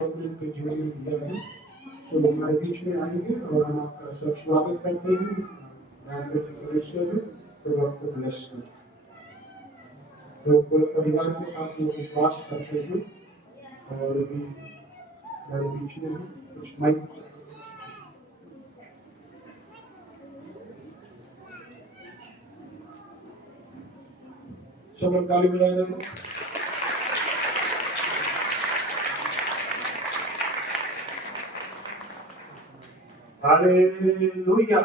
के जीवन में दिया है, तो हमारे बीच में आएंगे और हम आपका सब स्वागत करते हैं। तो आपको ब्लेस करें। तो पूरे परिवार के साथ वो विश्वास करते हैं और भी हमारे बीच में कुछ माइक सब गाली मिलाएगा। हालेलुया।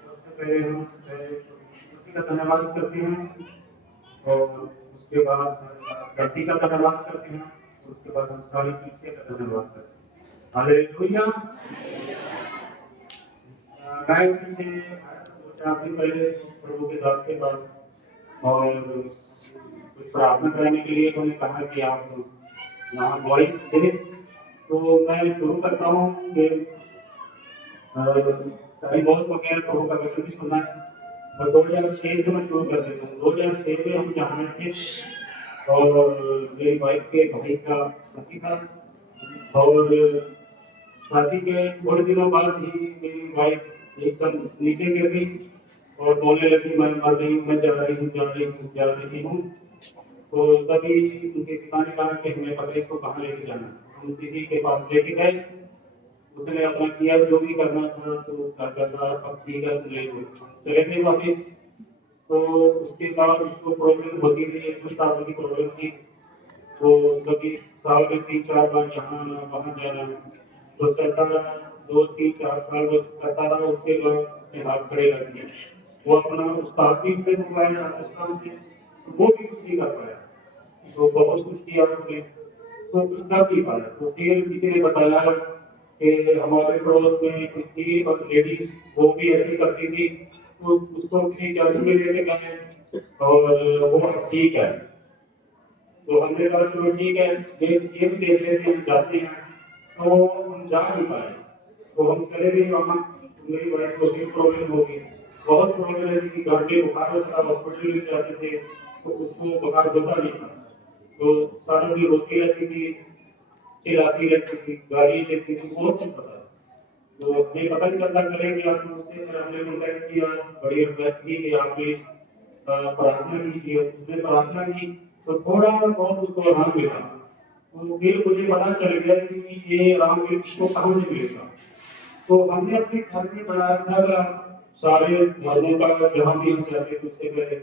सबसे पहले हम उसी का धन्यवाद करते हैं और उसके बाद धरती का धन्यवाद करते हैं, उसके बाद हम सारी चीज़ें का धन्यवाद करते हैं। हालेलुया। मैं पीछे कुछ दिन पहले प्रभु के दास के पास और कुछ प्रार्थना करने के लिए उन्होंने कहा कि आप यहाँ वॉइस दे, तो मैं शुरू करता हूँ कि टाइम बहुत हो गया प्रभु का वचन भी सुनना है और 2006 से मैं शुरू कर देता हूँ। 2006 में हम जहाँ थे और मेरी वाइफ के भाई का शादी था और शादी के थोड़े दिनों बाद ही मेरी वाइफ एकदम नीचे गिर गई और बोलने लगी मैं मर रही हूँ, मैं जा रही हूँ। तो तभी उनके पिता ने कहा कि हमें पता इसको कहाँ लेके जाना। हम किसी के पास लेके गए, उसने अपना किया जो भी करना था, तो क्या करना अब ठीक है चले गए वापिस। तो उसके बाद उसको प्रॉब्लम होती रही, कुछ कारणों की प्रॉब्लम थी, तो कभी साल में 3-4 बार यहाँ आना वहाँ जाना, तो चलता रहा 2-3-4 साल वो करता रहा। उसके बाद उसके हाथ खड़े लग गए। वो अपना उसका भी से मंगवाया राजस्थान से, वो भी कुछ नहीं कर पाया, तो बहुत कुछ किया उसने, तो कुछ कर नहीं पाया। तो फिर किसी ने बताया कि हमारे पड़ोस में थी और लेडीज वो भी ऐसी करती थी, तो उसको किसी चर्च में लेके गए और वो ठीक है। तो हमने कहा चलो ठीक है, ये भी देख लेते हैं, जाते हैं। तो हम जा नहीं पाए, तो हम चले गए वहाँ। मेरी वाइफ को भी प्रॉब्लम हो गई, बहुत प्रॉब्लम है कि घर में बुखार होता था, हॉस्पिटल में जाते थे तो उसको बुखार होता नहीं था, तो सारा दिन रोती रहती थी, चिल्लाती रहती थी, गाली देती थी, बहुत कुछ पता। तो हमें पता नहीं चलता करेंगे आप उससे, फिर हमने कॉन्टैक्ट किया, बड़ी रिक्वेस्ट की कि आप प्लीज प्रार्थना कीजिए। उसने प्रार्थना की तो थोड़ा बहुत उसको आराम मिला। तो फिर मुझे पता चल गया कि ये आराम को कहाँ से मिलेगा। तो हमने अपने घर में बनाया था, सारे धर्मों का जहाँ भी हम जाते थे उससे पहले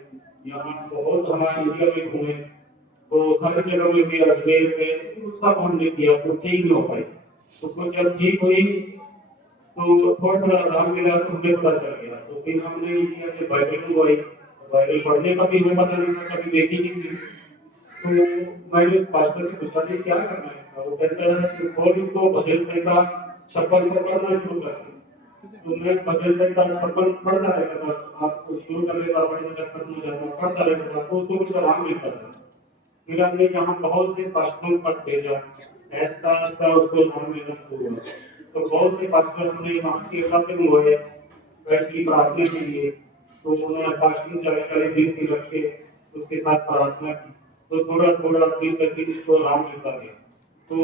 यहाँ बहुत हमारे इंडिया में घूमे, तो सारी जगह में भी अजमेर में तो सब हमने किया, तो ठीक नहीं हो पाई। तो जब ठीक हुई तो थोड़ा थोड़ा आराम मिला, तो मुझे पता चल गया। तो फिर हमने इंडिया से बाइबल मंगवाई, बाइबल पढ़ने का भी हमें पता नहीं था, कभी देखी नहीं थी। तो मैंने पास्टर से पूछा कि क्या करना है इसका, वो कहता है कि और इसको भजन संहिता 56 को पढ़ना शुरू कर दे। तो मैं भजन संहिता 56 पढ़ता रहता था, आपको शुरू करने का पढ़ने का खत्म हो जाता, पढ़ता रहता था, तो उसको कुछ आराम मिलता था। फिर हमने यहाँ बहुत से पास्टरों पर भेजा, ऐसा ऐसा उसको नाम लेना शुरू हुआ। तो बहुत से पास्टर हमने वहाँ की से मंगवाए वैसी प्रार्थना के लिए, तो उन्होंने पास्टर 40-40 दिन की रख के उसके साथ प्रार्थना की, तो थोड़ा थोड़ा दिन करके इसको आराम मिलता गया। तो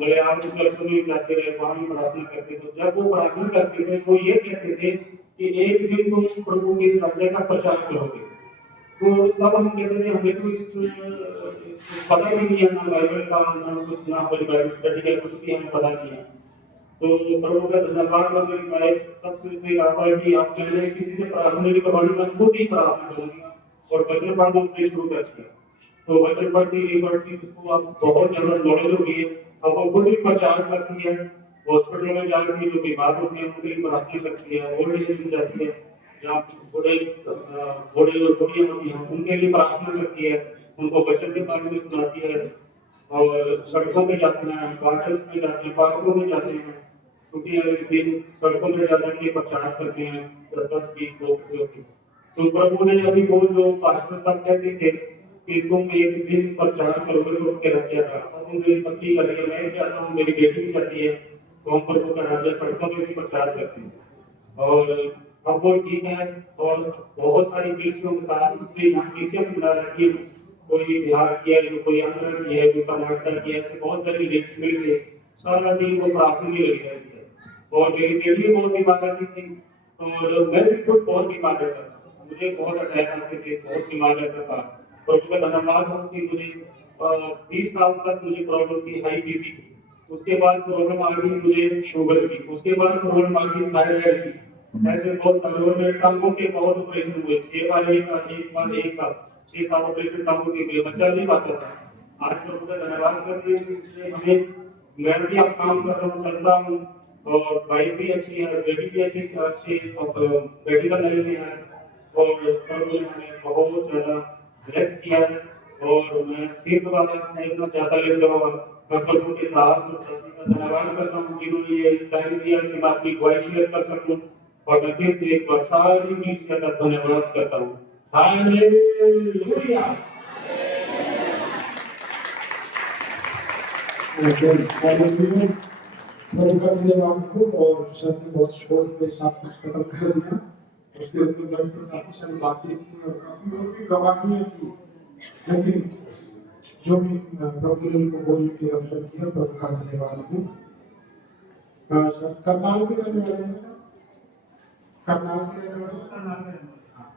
मलयालम चर्चों में जाते रहे, वहाँ भी प्रार्थना करते थे। जब वो प्रार्थना करते थे तो ये कहते थे कि एक दिन तुम प्रभु के राज्य का प्रचार करोगे। तो तब हम कहते थे हमें तो इस पता भी नहीं है, ना बाइबल का ना कुछ, ना बाइबल स्टडी का कुछ भी हमें पता नहीं है। तो प्रभु का धन्यवाद करने पाए, तब से उसने कहा कि आप मैंने किसी से प्रार्थना नहीं करवानी, मैं खुद ही प्रार्थना करूंगी और वचन पढ़ना उसने शुरू कर दिया। तो वचन पढ़ती उसको अब बहुत ज्यादा नॉलेज हो गई है। अब वो खुद ही प्रचार करती है, हॉस्पिटल में जाती है, जो बीमार होते हैं उनके लिए प्रार्थना करती है, ओल्ड एज में जाती है, जहाँ बूढ़े और बुढ़ियाँ होती हैं उनके लिए प्रार्थना करती है, उनको वचन के बारे में सुनाती है। और सड़कों में जाते हैं, गार्डन्स में जाते हैं, पार्कों में जाते हैं, क्योंकि सड़कों में जाकर के प्रचार करते हैं 10-20 लोग। तो प्रभु ने अभी वो जो पास्टर तब कहते थे कि तुम एक दिन प्रचार करोगे तो क्या किया था, अब मेरी पत्नी कर रही है, मैं चाहता हूँ मेरी बेटी भी करती है, तो हम प्रभु का राज्य सड़कों में भी प्रचार करते हैं। और अब वो ठीक है और बहुत सारी चीजों के साथ उसने यहाँ चीजें बना रखी है। कोई बिहार की है, जो कोई आंध्र की है, कोई कर्नाटक की है, ऐसे बहुत सारी लिस्ट मिल गई। सारा दिन वो प्रार्थना में लगी रहती है। और मेरी बेटी बहुत बीमार रहती थी, और मैं भी खुद बहुत बीमार रहता था, मुझे बहुत अटैक आते थे, बहुत बीमार रहता था। और उसका धन्यवाद हो कि मुझे 20 साल तक मुझे प्रॉब्लम थी, हाई बीपी की। उसके बाद प्रॉब्लम आ गई मुझे शुगर की, उसके बाद प्रॉब्लम आ गई थायराइड की। ऐसे बहुत सालों में टांगों के बहुत ऑपरेशन हुए, 6 बार ऑपरेशन टांगों के लिए, बच्चा नहीं पाता था। आज प्रभु का धन्यवाद करते हैं कि उसने हमें, मैं भी अब काम कर रहा हूँ, चलता हूँ, और वाइफ भी अच्छी है, बेटी भी अच्छी अच्छी मेडिकल लाइन में है। और प्रभु ने हमें बहुत ज्यादा ब्लेस किया है। और मैं फिर दोबारा इतना ज्यादा लेट जाऊंगा, मैं प्रभु के दास और दासी का धन्यवाद करता हूँ जिन्होंने ये टाइम दिया कि मैं अपनी गवाही शेयर कर सकूं। और मैं फिर से एक बार सारी मीडिया का धन्यवाद करता हूँ। हालेलुया। प्रभु का धन्यवाद हो। और सर ने बहुत शोर के साथ कुछ खत्म कर दिया। उसके अंदर काफी सारी बातें थी और काफी लोग की गवाहियां थी, लेकिन जो भी प्रभु ने उनको बोलने के अवसर दिया, प्रभु का धन्यवाद हो। सर करनाल के रहने वाले हैं, करनाल के रहने वाले,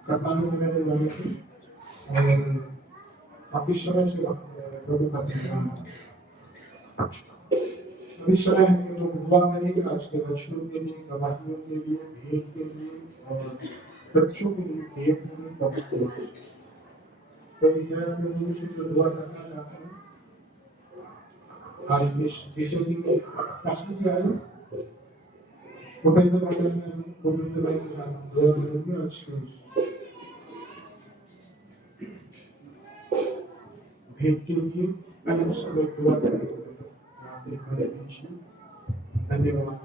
करनाल के रहने वाले थे। और काफी समय से प्रभु का धन्यवाद। अभी समय है तो दुआ करेंगे आज के बच्चों के लिए, गवाहियों के लिए, भेंट के लिए और बच्चों के लिए भेंट के लिए प्रभु को तो यह अपने मुंह से जो दुआ करना चाहते हैं आज इस विषय की प्रश्न किया है गोविंद भाई के साथ दुआ करेंगे। अच्छे भेंट के लिए मैंने सब दुआ करेंगे। धन्यवाद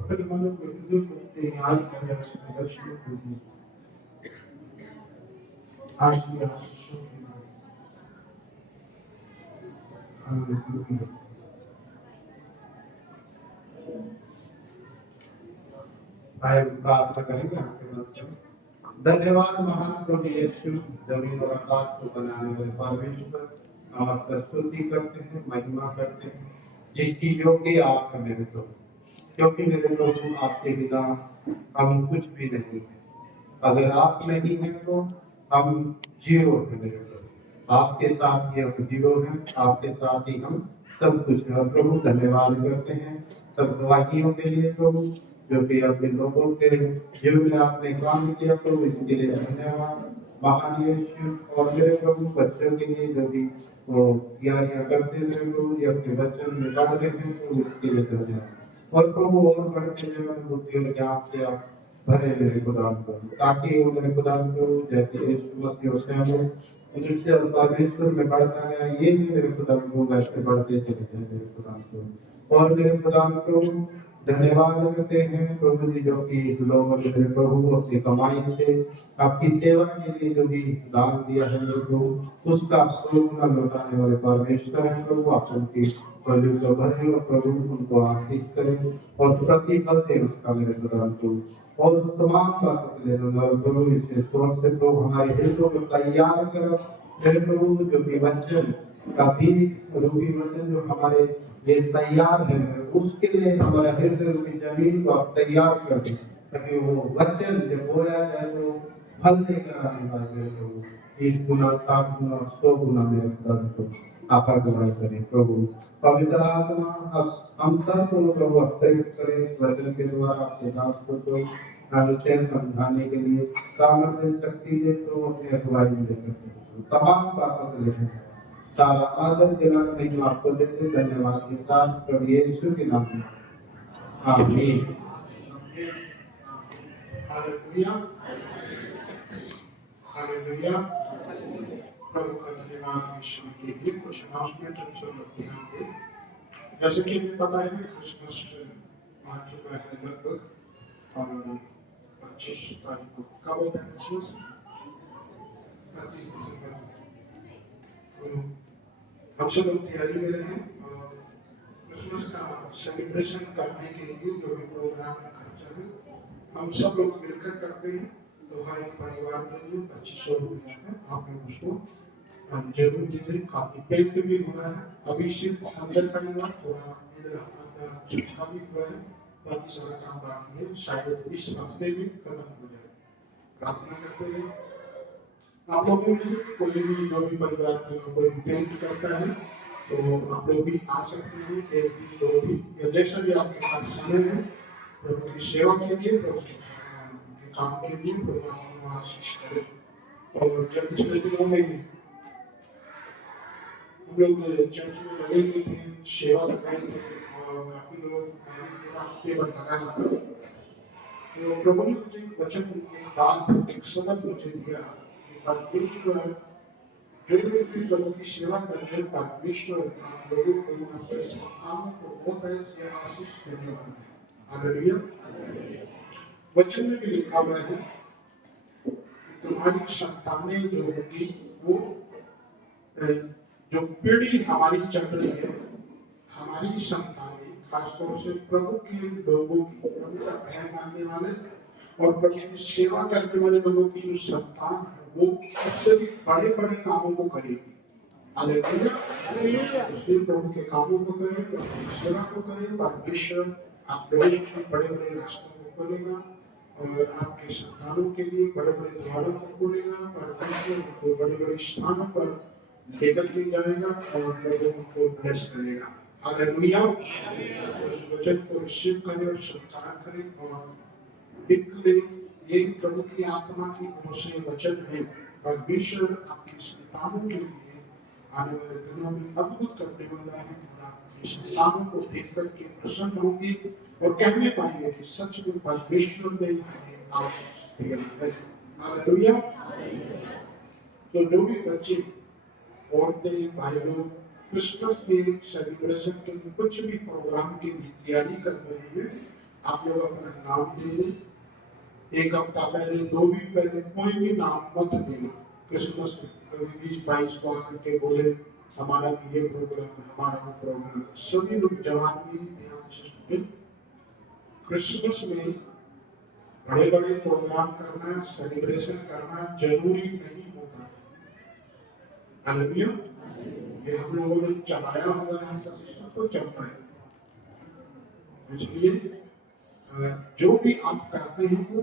अपने मन को हृदय को तैयार करने वाले दर्शकों के लिए आज की आशीषों के लिए प्रार्थना करेंगे आपके मन। धन्यवाद महान प्रभु यीशु, जमीन और आकाश को बनाने वाले परमेश्वर, हम आपका स्तुति करते हैं, महिमा करते हैं, जिसकी योग्य आप हमें दो, क्योंकि मेरे प्रभु आपके बिना हम कुछ भी नहीं है। अगर आप नहीं हैं तो हम जीरो है मेरे प्रभु, आपके साथ ही हम जीरो हैं, आपके साथ ही हम सब कुछ है। और प्रभु धन्यवाद करते हैं सब गवाहियों के लिए प्रभु, जो कि अपने लोगों के जीवन में आपने काम किया प्रभु, इसके लिए धन्यवाद महान यीशु। और मेरे प्रभु बच्चों के लिए जो भी वो तैयारियां करते हैं प्रभु, ये अपने बच्चों में बढ़ रहे हैं तो इसके लिए धन्यवाद। और प्रभु और बढ़ते जीवन बुद्धि और ज्ञान से आप भरे मेरे खुदाम को, ताकि वो मेरे खुदाम को जैसे यीशु मसीह और स्वयं मनुष्य और परमेश्वर में बढ़ता है, ये भी मेरे खुदाम को वैसे बढ़ते चले जाए मेरे खुदाम को। और मेरे खुदाम को धन्यवाद करते हैं प्रभु जी, जो कि लोगों ने मेरे प्रभु अपनी कमाई से आपकी सेवा के लिए जो भी दान दिया है प्रभु, उसका आप 100 गुना लौटाने वाले परमेश्वर है प्रभु। आप उनकी प्रभु को भरे और प्रभु उनको आशीष करें और प्रतिफल दे उसका मेरे खुदा को। और उस तमाम बातों के लिए प्रभु इसे स्रोत से प्रभु हमारे हृदयों को तैयार करो मेरे प्रभु, जो कि वचन का भी रूपी वचन जो हमारे ये तैयार है, उसके लिए हमारे हृदय रूपी जमीन को आप तैयार कर दें, ताकि वो वचन जब बोया जाए तो फल लेकर आने वाले प्रभु 30 गुना 60 गुना 100 गुना मेरे खुदा को आप आगमन करें प्रभु। पवित्र आत्मा अब हम सब को प्रभु अवतरित करें इस वचन के द्वारा, आपके दास को अनुच्छेद समझाने के लिए सामर्थ्य शक्ति दे प्रभु, अपने अगुवाई में लेकर तमाम बातों को लेकर सारा आदर दिलाना नहीं आपको देते धन्यवाद के साथ प्रभु यीशु के नाम में आमीन। Hallelujah hallelujah. प्रभु का धन्यवाद यीशु के लिए कुछ अनाउंसमेंट हम सब लोग ध्यान दें। जैसे कि हमें पता है क्रिसमस आ चुका है लगभग, और 25 तारीख को कब होता है क्रिसमस? 25 दिसंबर। हम सब लोग तैयारी में रहे और क्रिसमस का सेलिब्रेशन करने के लिए जो भी प्रोग्राम का खर्चा है हम सब लोग मिलकर करते हैं। तो हर एक परिवार के लिए 2500 रुपया है, आप लोग उसको जरूर दीजिए, काफी पेट भी हुआ है, अभी सिर्फ अंदर का हुआ, थोड़ा इधर चिपका भी हुआ है, बाकी सारा काम बाकी है, शायद इस हफ्ते में खत्म हो जाए। प्रार्थना करते हैं आप लोगों में से कोई भी जो भी परिवार में कोई पेंट करता है तो आप लोग भी आ सकते हैं, एक दिन दो दिन या जैसा भी आपके पास समय है, प्रभु की सेवा के लिए, प्रभु के काम के लिए, प्रभु आपको आशीष करे। और जब पिछले दिनों में हम लोग चर्च में लगे थे, सेवा कर रहे थे और काफी लोग हफ्ते भर लगा था, तो प्रभु ने मुझे एक वचन, एक बात, एक सबक मुझे दिया कि परमेश्वर जो व्यक्ति प्रभु की सेवा कर रहे हैं, परमेश्वर आप लोगों को अपने संतानों को बहुत ऐसी आशीष देने वाला है। हालेलुया। वचन में भी लिखा हुआ है कि तुम्हारी संतानें जो होगी वो जो पीढ़ी हमारी चल रही है, हमारी संतानें खासतौर से प्रभु के लोगों की, प्रभु का भय मानने वाले और प्रभु की सेवा करने वाले लोगों की जो संतान है वो उससे भी बड़े बड़े कामों को करेगी। हालेलुया। उसके प्रभु के कामों को करें, प्रभु की सेवा को करें, परमेश्वर आप लोगों के बड़े बड़े रास्तों को खोलेगा और आपके संतानों के लिए बड़े बड़े द्वारों को खोलेगा, परमेश्वर उनको बड़े बड़े स्थानों पर लेकर के जाएगा और लोगों को ब्लेस करेगा। हालेलुया। उस वचन को रिसीव करें और स्वीकार करें और लिख ले, ये प्रभु की आत्मा की ओर से वचन है। परमेश्वर आपकी संतानों के लिए आने वाले दिनों में अद्भुत करने वाला है और आपकी संतानों को देख करके प्रसन्न होंगे और कहने पाएंगे कि सच में परमेश्वर ने हमें आशीष दिया है। हालेलुया। तो जो भी बच्चे, औरतें, भाई लोग क्रिसमस के सेलिब्रेशन के कुछ भी प्रोग्राम की तैयारी कर रहे हैं, आप लोग अपना नाम दे दें। एक हफ्ता पहले, 2 दिन पहले कोई भी नाम मत देना। क्रिसमस कभी 20-22 को आकर के बोले हमारा ये प्रोग्राम है, हमारा वो प्रोग्राम है। सभी लोग जवान भी ध्यान से सुने। क्रिसमस में बड़े बड़े प्रोग्राम करना, सेलिब्रेशन करना जरूरी नहीं होता। हालेलुया। ये हम लोगों ने चलाया हुआ है, तो चल रहा है। इसलिए जो भी आप करते हैं वो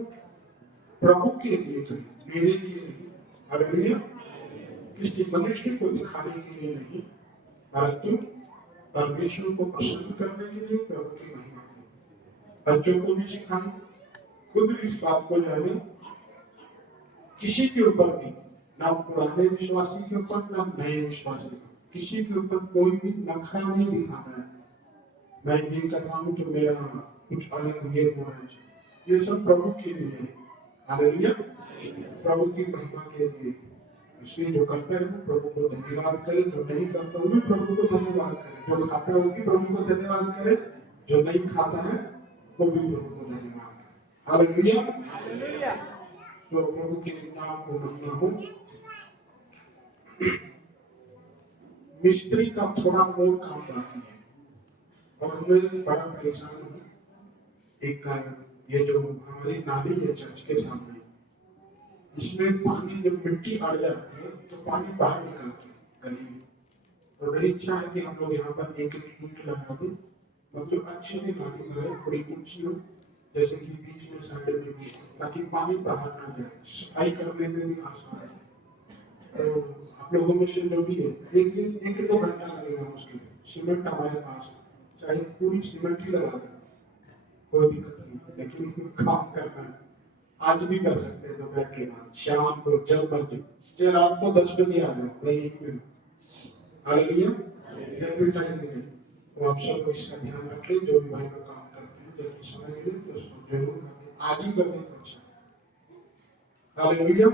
प्रभु के लिए करें, मेरे लिए नहीं। हालेलुया। किसी मनुष्य को दिखाने के लिए नहीं, परंतु परमेश्वर को प्रसन्न करने के लिए, प्रभु की महिमा के लिए। बच्चों को भी सिखाएं, खुद इस बात को जाने, किसी के ऊपर भी, ना पुराने विश्वासी के ऊपर, ना नए विश्वासी के ऊपर, किसी के ऊपर कोई भी नखरा नहीं दिखाना है। मैं ये कर रहा हूँ तो मेरा कुछ अलग ये हुआ है, ये सब प्रभु के लिए है। हालेलुया। प्रभु की महिमा के लिए। इसलिए जो करता है वो प्रभु को धन्यवाद करे, जो नहीं करता वो भी प्रभु को धन्यवाद करे, जो खाता है वो भी प्रभु को धन्यवाद करे, जो नहीं खाता है वो भी प्रभु को धन्यवाद करे। हालेलुया। तो प्रभु के नाम को महिमा हो। मिस्त्री का थोड़ा और काम बाकी है और मैं बड़ा परेशान हूँ। एक ये जो हमारी नाली है चर्च के सामने, इसमें पानी जब मिट्टी अड़ जाती है तो पानी बाहर निकलती है गली में। तो मेरी इच्छा है कि हम लोग यहाँ पर एक एक ईंट लगा दें, मतलब अच्छी से नाली है, थोड़ी ऊंची हो, जैसे कि बीच में साइड में भी, ताकि पानी बाहर ना जाए, सफाई करने में भी आसान है। तो आप लोगों में से जो भी है, एक 2 घंटा लगेगा उसके लिए। सीमेंट हमारे पास है, चाहे पूरी सीमेंट ही लगा दें, कोई दिक्कत नहीं, लेकिन काम करना है। आज भी कर सकते हैं दोपहर के बाद, शाम को जब मर्जी, चाहे रात को 10 बजे आ जाए, वही 1 मिनट। हालेलुया। जब भी टाइम मिले तो आप सब इसका ध्यान रखें। जो भी भाई लोग काम करते हैं, जब समय मिले तो उसको जरूर करें, आज ही करने को अच्छा। हालेलुया।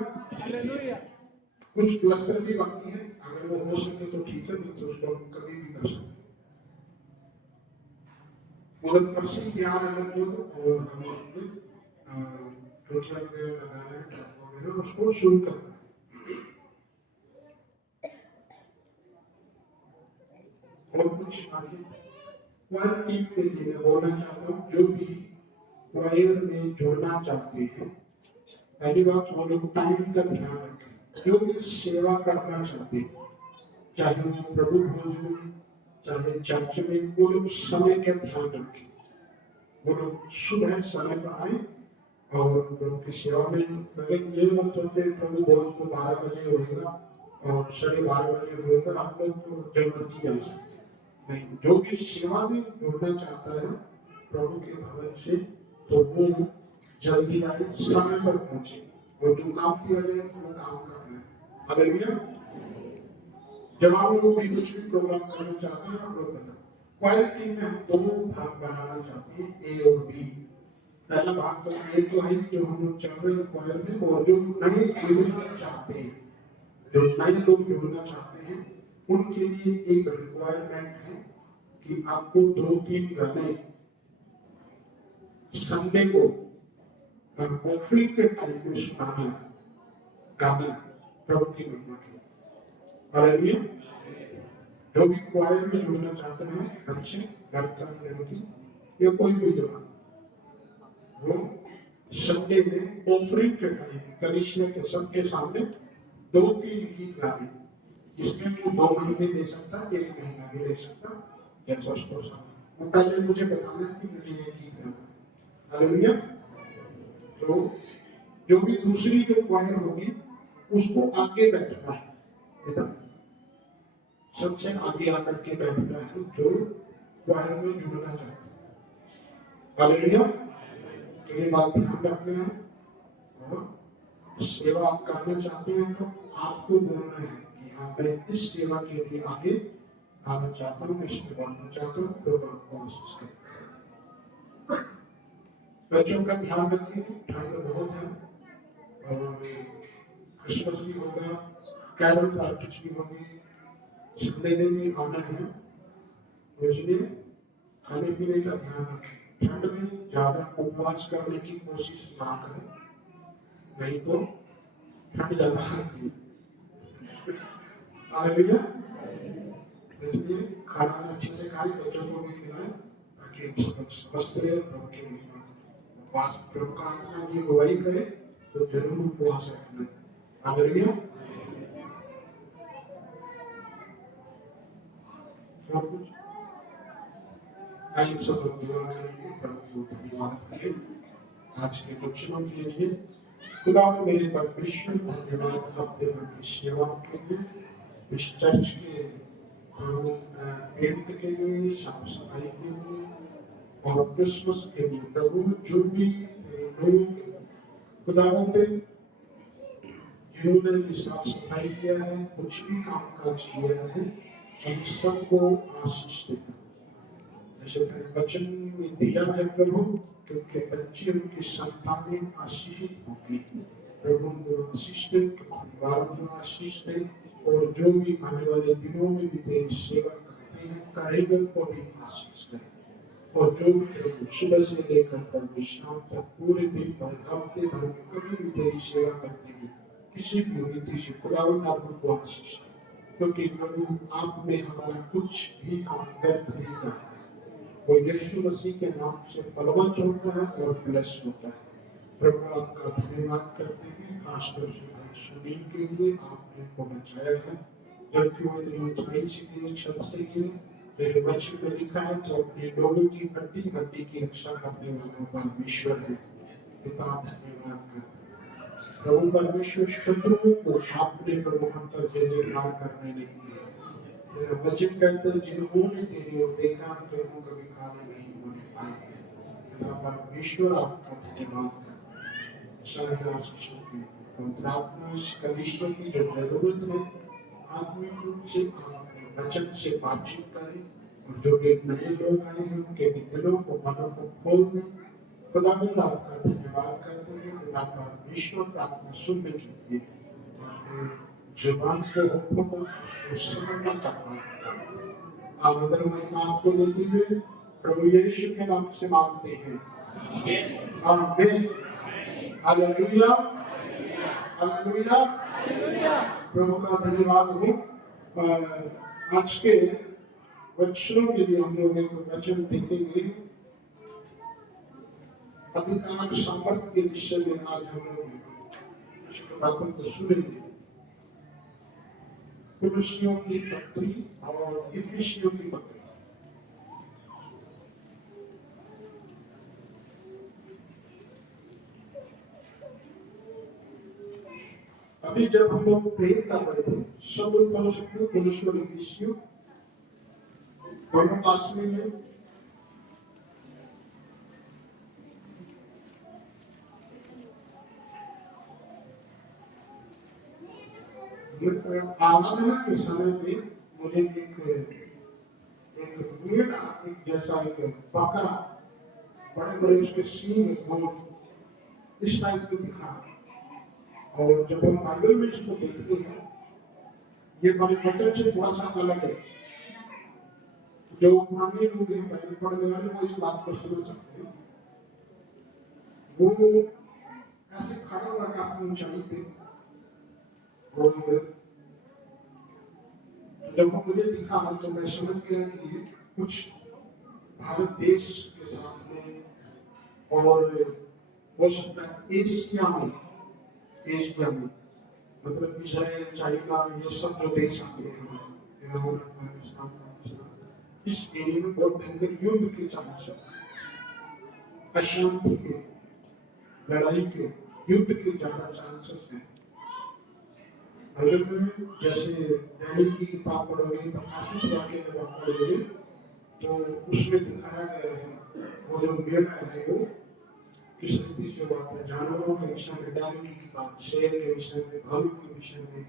कुछ प्लस्टर भी बाकी है, अगर वो हो सके तो ठीक है, तो उसको हम कभी भी कर सकते हैं। मगर फर्शी तैयार है लोग और हम टोटल लगा रहे हैं, टैप वगैरह उसको शुरू करना है। और कुछ आगे क्वायर टीम के लिए मैं बोलना चाहता हूँ, जो भी क्वायर में जोड़ना चाहते हैं, पहली बात वो लोग टाइम का ध्यान रखें। जो भी सेवा करना चाहते हैं, चाहे वो प्रभु भोज में, चाहे चर्च में, वो लोग समय का ध्यान रखें। वो लोग सुबह समय पर आए और प्रभु की सेवा में लगे। ये मत सोचे प्रभु भोज को 12 बजे होगा और 12:30 बजे होगा, आप लोग तो जब मर्जी जा सकते हैं। नहीं, जो भी सेवा में जुड़ना चाहता है प्रभु के भवन से, तो वो जल्दी आए, समय पर पहुंचे। वो जो काम किया जाए वो काम करना है। हालेलुया। जब आप लोग भी कुछ भी प्रोग्राम करना चाहते हैं, आप लोग बताओ। क्वालिटी में हम 2 भाग बनाना चाहते हैं, ए और बी। पहला भाग तो ए तो है जो हम लोग चल रहे हैं क्वायर में, और जो नए जुड़ना चाहते हैं, जो नए लोग जुड़ना चाहते हैं, उनके लिए एक रिक्वायरमेंट है कि आपको 2-3 गाने संडे को ऑफरिंग के टाइम में सुनाना है, गाना प्रभु की महिमा के। हालेलुया। जो भी क्वायर में जुड़ना चाहते हैं, बच्चे, लड़का लड़की या कोई भी जुड़ा, वो संडे में ऑफरिंग के टाइम कलीसिया के सबके सामने 2-3 गीत गाने। इसमें वो 2 महीने ले सकता, 1 महीना भी ले सकता, जैसा उसको सामने। वो पहले मुझे बताना कि मुझे ये गीत गाना है। हालेलुया। तो जो भी दूसरी जो क्वायर होगी उसको आगे बैठना है, इधर सबसे आगे आकर के बैठना है जो क्वायर में जुड़ना चाहता है। हालेलुया। तो ये बात ध्यान रखना है। और सेवा आप करना चाहते हैं तो आपको बोलना है कि हाँ, मैं इस सेवा के लिए आगे आना चाहता हूँ, इसमें बढ़ना चाहता हूँ, तो आपको कोशिश करें। बच्चों का ध्यान रखिए, ठंड बहुत है और क्रिसमस भी होगा, कैरल पार्टीज भी होगी, संडे में भी आना है, तो इसलिए खाने पीने का ध्यान रखें। ठंड में ज्यादा उपवास करने की कोशिश ना करें, नहीं तो ठंड ज्यादा लगती है। हालेलुया। इसलिए खाना अच्छे से खाएं, बच्चों को भी खिलाएं ताकि स्वस्थ रहे, प्रभु की महिमा करें। उपवास प्रभु का आत्मा की अगुवाई करे तो जरूर उपवास रखना है। हालेलुया। और कुछ टाइम सब लोग दुआ करेंगे, प्रभु को धन्यवाद करें आज के वचनों के लिए। खुदा मेरे परमेश्वर, धन्यवाद हफ्ते भर की सेवा के लिए, इस चर्च के पेंट के लिए, साफ सफाई के लिए और क्रिसमस के लिए। प्रभु जो भी लोग खुदावंद जिन्होंने भी साफ सफाई किया है, कुछ भी काम काज किया है, हम सबको आशीष देना। जैसे मैंने वचन में दिया है प्रभु, क्योंकि बच्चे उनकी संतानें आशीषित होगी। प्रभु को आशीष दे, परिवारों को आशीष दे, और जो भी आने वाले दिनों में भी तेरी सेवा करते हैं, कारीगर को भी आशीष दे। और जो भी प्रभु सुबह से लेकर प्रभु शाम तक पूरे दिन भर हफ्ते भर में कभी भी तेरी सेवा करते हैं, किसी भी रीति से खुदावंद आप उनको आशीष दे, क्योंकि प्रभु आप में हमारा कुछ भी काम व्यर्थ नहीं करता। वो यीशु मसीह के नाम से बलवंत होता है और ब्लेस होता है। प्रभु आपका धन्यवाद करते हैं, खासतौर से सुनील के लिए आपने को बचाया है, जबकि वो इतनी ऊंचाई से किए, छत से किए, तेरे वचन में लिखा है तो अपने लोगों की हड्डी हड्डी की रक्षा करने वाला परमेश्वर है। पिता धन्यवाद करते हैं प्रभु परमेश्वर, शत्रुओं को आपने प्रभु हम पर जय जयकार करने नहीं दिया। तेरा वचन कहता है जिन्होंने तेरी ओर देखा तो वो कभी खाली नहीं होने पाए। पिता परमेश्वर आपका धन्यवाद करते हैं। सारी आशीषों की प्रार्थना इस कलीसिया की जो जरूरत है, आत्मिक रूप से आपने वचन से बातचीत करें, और जो भी नए लोग आए हैं उनके दिलों को, मनों को खोल दें। खुदावंद आपका धन्यवाद करते हैं। पिता परमेश्वर प्रार्थना सुनने के लिए जुबान से हुक्म को समझना करना आदर महिमा आपको देते हुए प्रभु यीशु के नाम से मांगते हैं, आमीन। Hallelujah, hallelujah. प्रभु का धन्यवाद हो। आज के वचनों के लिए हम लोग एक वचन देखेंगे। अधिकांश सामर्थ के विषय में आज हम लोग बातों को सुनेंगे। कुलुस्सियों की पत्री और इफिसियों की पत्री। अभी जब हम लोग प्रे कर रहे थे, सब लोग पढ़ सकते हो कुलुस्सियों और इफिसियों दोनों पास में है। आराधना के समय पे मुझे एक मेढ़ा, एक जैसा एक बकरा, बड़े बड़े उसके सींग और इस टाइप के दिखा। और जब हम बाइबल में इसको देखते हैं, ये हमारे वचन से थोड़ा सा अलग है। जो पुराने लोग हैं बाइबल पढ़ने वाले, वो इस बात को समझ सकते हैं। वो ऐसे खड़ा हुआ था अपनी ऊंचाई पे, और जब वो मुझे दिखा तो मैं समझ गया कि ये कुछ भारत देश के साथ में, और हो सकता है एशिया में मतलब इजराइल, चाइना, ये सब जो देश आते हैं इस एरिया में बहुत भयंकर युद्ध के चांस है, अशांति के, लड़ाई के, युद्ध के ज्यादा चांसेस हैं। अगर में जैसे डैनियल की किताब पढ़ोगे, प्रकाशित वाक्य में बात पढ़ोगे, तो उसमें दिखाया गया है वो जो मेढ़ा है वो किस रीति से बात है, जानवरों के विषय में डैनियल की किताब, शेर के विषय में, भालू के विषय में,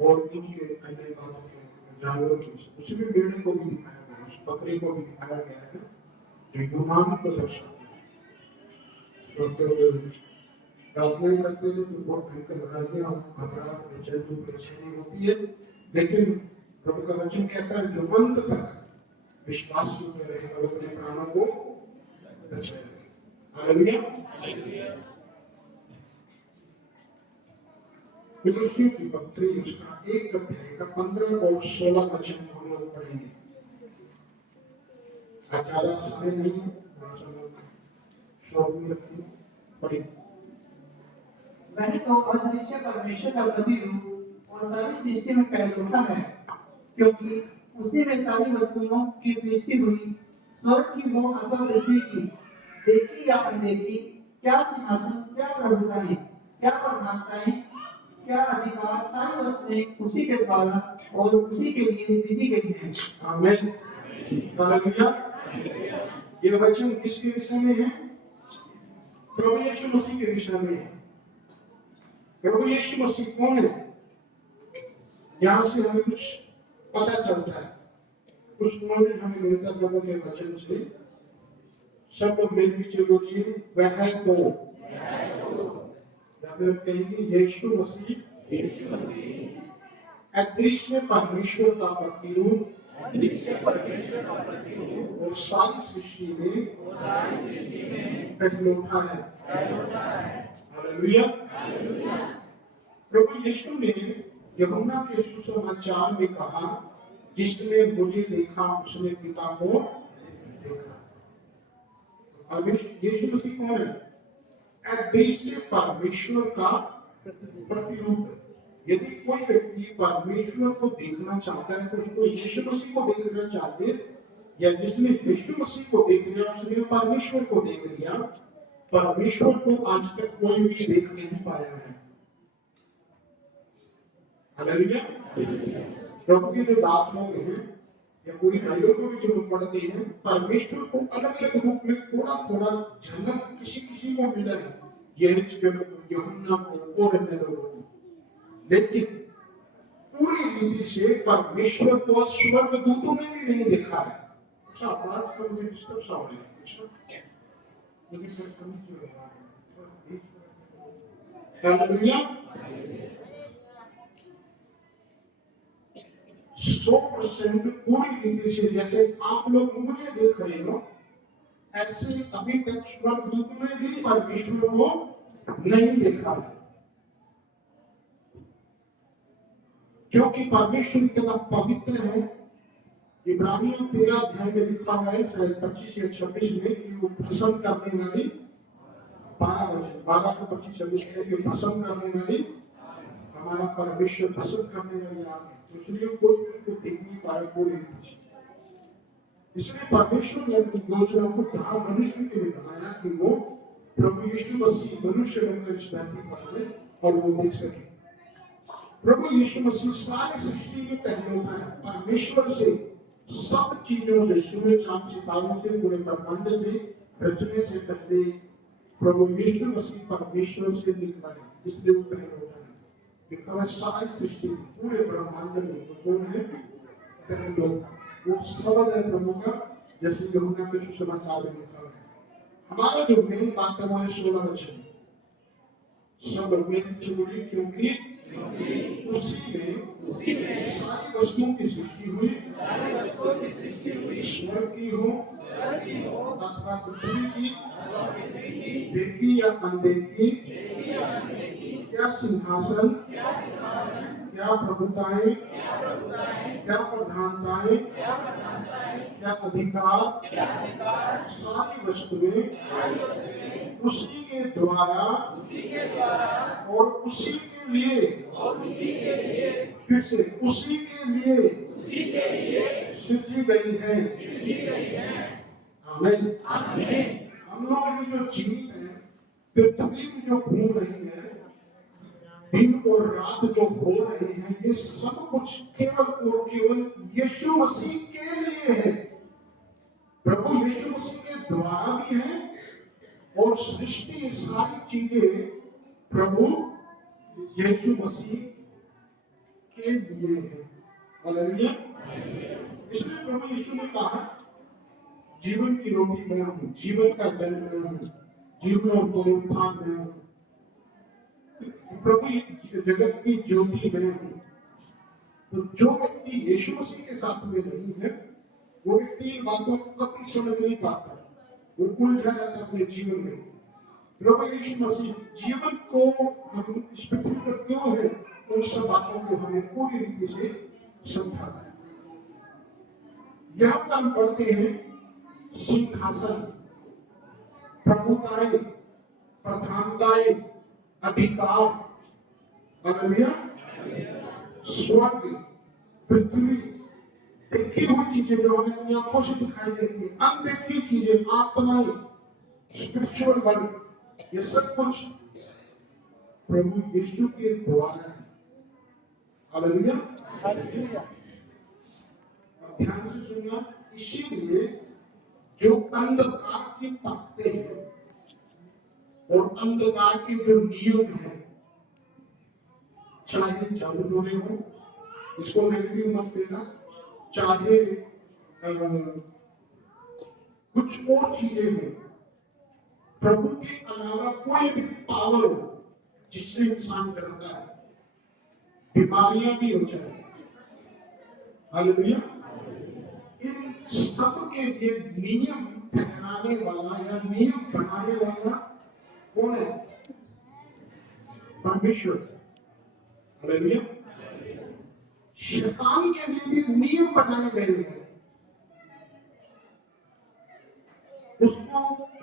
और इनके अन्य बातों के जानवरों के विषय, उसी में मेढ़े को भी दिखाया गया है, उस बकरे को भी दिखाया गया है जो यूनान को दर्शाता है। प्रार्थना करते हैं तो बहुत भयंकर लड़ाइयाँ और घबराहट, बेचैनी, परेशानी होती है, लेकिन प्रभु का वचन कहता है जो अंत तक विश्वास में रहेगा वो अपने प्राणों को बचाएगा। हालेलुया। कुलुस्सियों की पत्री उसका 1 अध्याय का 15 और 16 वचन हम लोग पढ़ेंगे। ज़्यादा समय नहीं, पढ़ेंगे। वही तो अदृश्य परमेश्वर का प्रतिरूप और सारी सृष्टि में पहलौठा है, क्योंकि उसी में सारी वस्तुओं की सृष्टि हुई, स्वर्ग की हो अथवा पृथ्वी की, देखी या अनदेखी, क्या सिंहासन, क्या प्रभुताएं, क्या प्रधानताएं, क्या अधिकार, सारी वस्तुएं उसी के द्वारा और उसी के लिए सृजी गई हैं। आमीन। हालेलुया। ये वचन किसके विषय में है? प्रभु यीशु मसीह के विषय में है। प्रभु यीशु मसीह कौन है? यहाँ से हमें कुछ पता चलता है, कुछ नॉलेज हमें मिलता है प्रभु के वचन से। सब लोग मेरे पीछे बोलिए, वह है तो कहेंगे यीशु मसीह अदृश्य परमेश्वर का प्रतिरूप और सारी सृष्टि में पहलौठा है। हालेलुया। प्रभु यीशु ने यूहन्ना के सुसमाचार में कहा, जिसने मुझे देखा उसने पिता को देखा। अब यीशु मसीह कौन है? अदृश्य परमेश्वर का प्रतिरूप है। यदि कोई व्यक्ति परमेश्वर को देखना चाहता है तो उसको यीशु मसीह को देखना चाहिए, या जिसने यीशु मसीह को देख लिया उसने परमेश्वर को देख लिया। परमेश्वर को आज तक कोई भी देख नहीं पाया है। हालेलुया। प्रभु के जो दास लोग हैं या पूरी बाइबल को भी जो लोग पढ़ते हैं, परमेश्वर को अलग अलग रूप में थोड़ा थोड़ा झलक किसी किसी को मिला है, यूहन्ना को और अन्य लोगों को, लेकिन पूरी रीति से परमेश्वर को स्वर्गदूतों ने भी नहीं देखा है। बात का मुझे डिस्टर्ब सा हो रहा है, लेकिन सर समझ में आ रहा है। हालेलुया। 100% पूरी रीति से जैसे आप लोग मुझे देख रहे हो, ऐसे अभी तक स्वर्गदूतों ने भी परमेश्वर को नहीं देखा है, क्योंकि परमेश्वर इतना पवित्र है। इब्रानियों 13 अध्याय में लिखा हुआ है, शायद 25 या 26 में, कि वो पसंद करने वाली 12 को 25-26 में, कि पसंद करने वाली हमारा परमेश्वर पसंद करने वाली आदमी तो इसलिए कोई उसको देख नहीं पाया, कोई नहीं पूछा। इसलिए परमेश्वर ने योजना को कहा मनुष्य के लिए बनाया कि वो प्रभु यीशु मसीह मनुष्य बनकर इस धरती पर आए और वो देख सके। प्रभु यीशु मसीह सारी सृष्टि के पहले होता है, परमेश्वर से सब चीजों से, सूर्य चांद सितारों से, पूरे ब्रह्मांड से रचने से पहले प्रभु यीशु मसीह परमेश्वर से निकला है, इसलिए वो पहले होता है। लिखा है सारी सृष्टि पूरे ब्रह्मांड में कौन है? पहले होता है। वो शब्द है प्रभु का, जैसे यूहन्ना के सुसमाचार में लिखा है। हमारा जो मेन बात है वो है 16 वचन, सब मेन चुनी, क्योंकि उसी में सारी वस्तुओं की सृष्टि हुई, स्वर्ग की हो अथवा पृथ्वी की, देखी या अनदेखी, क्या सिंहासन, क्या प्रभुताएं, क्या प्रधानताएं, क्या अधिकार, सारी वस्तुएं उसी के द्वारा और उसी के लिए, फिर से उसी के लिए सृजी गई है। आमीन। हम लोग अभी जो जीवित हैं, पृथ्वी में जो घूम रही है, दिन और रात जो हो रहे हैं, ये सब कुछ केवल और केवल यीशु मसीह के लिए है। प्रभु यीशु मसीह के द्वारा भी है और सृष्टि सारी चीजें प्रभु यीशु मसीह के लिए है। हालेलुया। इसलिए प्रभु यीशु ने कहा जीवन की रोटी मैं हूं, जीवन का जल मैं हूं, जीवन और पुनरुत्थान मैं हूं, प्रभु जगत की ज्योति मैं हूं। तो जो व्यक्ति यीशु मसीह के साथ में नहीं है, वो व्यक्ति इन बातों को कभी समझ नहीं पाता, वो उलझा रहता अपने जीवन में। प्रभु यीशु मसीह जीवन को हम इस पृथ्वी पर क्यों है, उन सब बातों को हमें पूरी रीति से समझाता है। यहाँ पर हम पढ़ते हैं सिंहासन, प्रभुताएं, प्रधानताएं, अधिकार, हालेलुया, स्वर्ग, पृथ्वी, देखी हुई चीजें जो हमें अपनी आंखों से दिखाई देती है, अनदेखी चीजें, आत्माएं, स्पिरिचुअल वर्ल्ड, ये सब कुछ प्रभु यीशु के द्वारा है। हालेलुया। ध्यान से सुनना। इसीलिए जो अंधकार की ताकतें हैं और अंधकार के जो नियम हैं, चाहे जल बोले हो, इसको नेगेटिव मत लेना, चाहे कुछ और चीजें हो, प्रभु के अलावा कोई भी पावर हो जिससे इंसान डरता है, बीमारियां भी हो जाए, हालेलुया, इन सब के लिए नियम ठहराने वाला या नियम बनाने वाला कौन है? परमेश्वर। हालेलुया। शैतान के लिए भी नियम बनाए गए हैं, उसको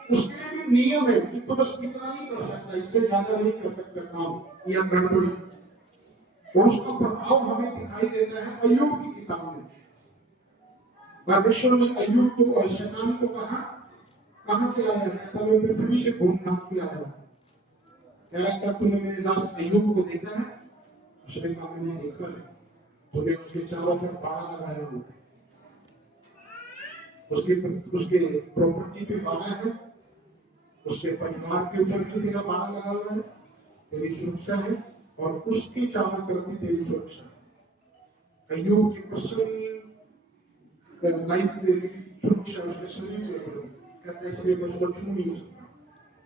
उसके लिए भी नियम है कि तो बस इतना ही कर सकता, इससे ज्यादा नहीं कर सकता काम या गड़बड़ी। और उसका प्रभाव हमें दिखाई देता है अय्यूब की किताब में। परमेश्वर ने अय्यूब को और शैतान को कहा, कहां से आया? कहता मैं पृथ्वी से घूम घाम के आया हूं। कह रहा था तूने मेरे दास अय्यूब को देखा है? उसने कहा मैंने देखा है। तूने उसके चारों पर बाड़ा लगाया हुआ है, उसके प्रॉपर्टी पे बाड़ा है, उसके परिवार के ऊपर भी तेरा बाड़ा लगा हुआ है, तेरी सुरक्षा है और उसके चारों तरफ भी तेरी सुरक्षा है। अय्यूब की पर्सनल लाइफ में भी सुरक्षा उसके शरीर में पड़ी, कहते इसलिए मैं उसको छू नहीं सकता।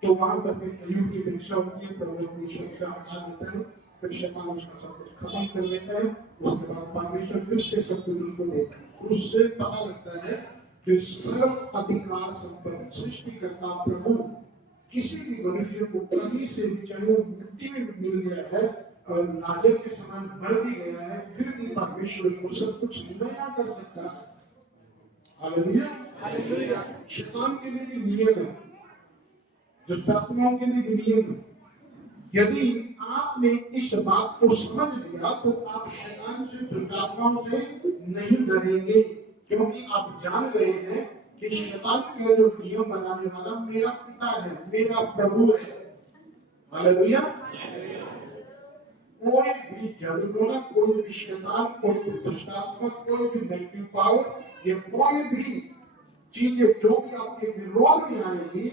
तो वहां पर अय्यूब की परीक्षा होती है, पर वो अपनी सुरक्षा हटा देता है, फिर शैतान उसका सब कुछ खत्म कर देता है। उसके बाद परमेश्वर फिर से सब कुछ उसको देता है। उससे पता लगता है कि सर्व अधिकार संपन्न सृष्टिकर्ता प्रभु किसी भी मनुष्य को कहीं से भी, चाहे वो मिट्टी में मिल गया है और लाजर के समान बढ़ भी गया है, फिर भी परमेश्वर उसको सब कुछ नया कर सकता है। हालेलुया। शैतान के लिए भी नियम है, दुष्टात्माओं के लिए भी नियम है, यदि आपने इस बात को समझ लिया तो आप शैतान से, दुष्टात्माओं से नहीं डरेंगे, क्योंकि आप जान गए हैं कि शैतान के जो नियम बनाने वाला मेरा पिता है, मेरा प्रभु है। हालेलुया। कोई भी जड़बोला, कोई भी शैतान, कोई भी दुष्टात्मा, कोई भी नेगेटिव पावर, ये कोई भी चीजें जो भी आपके विरोध में आएगी,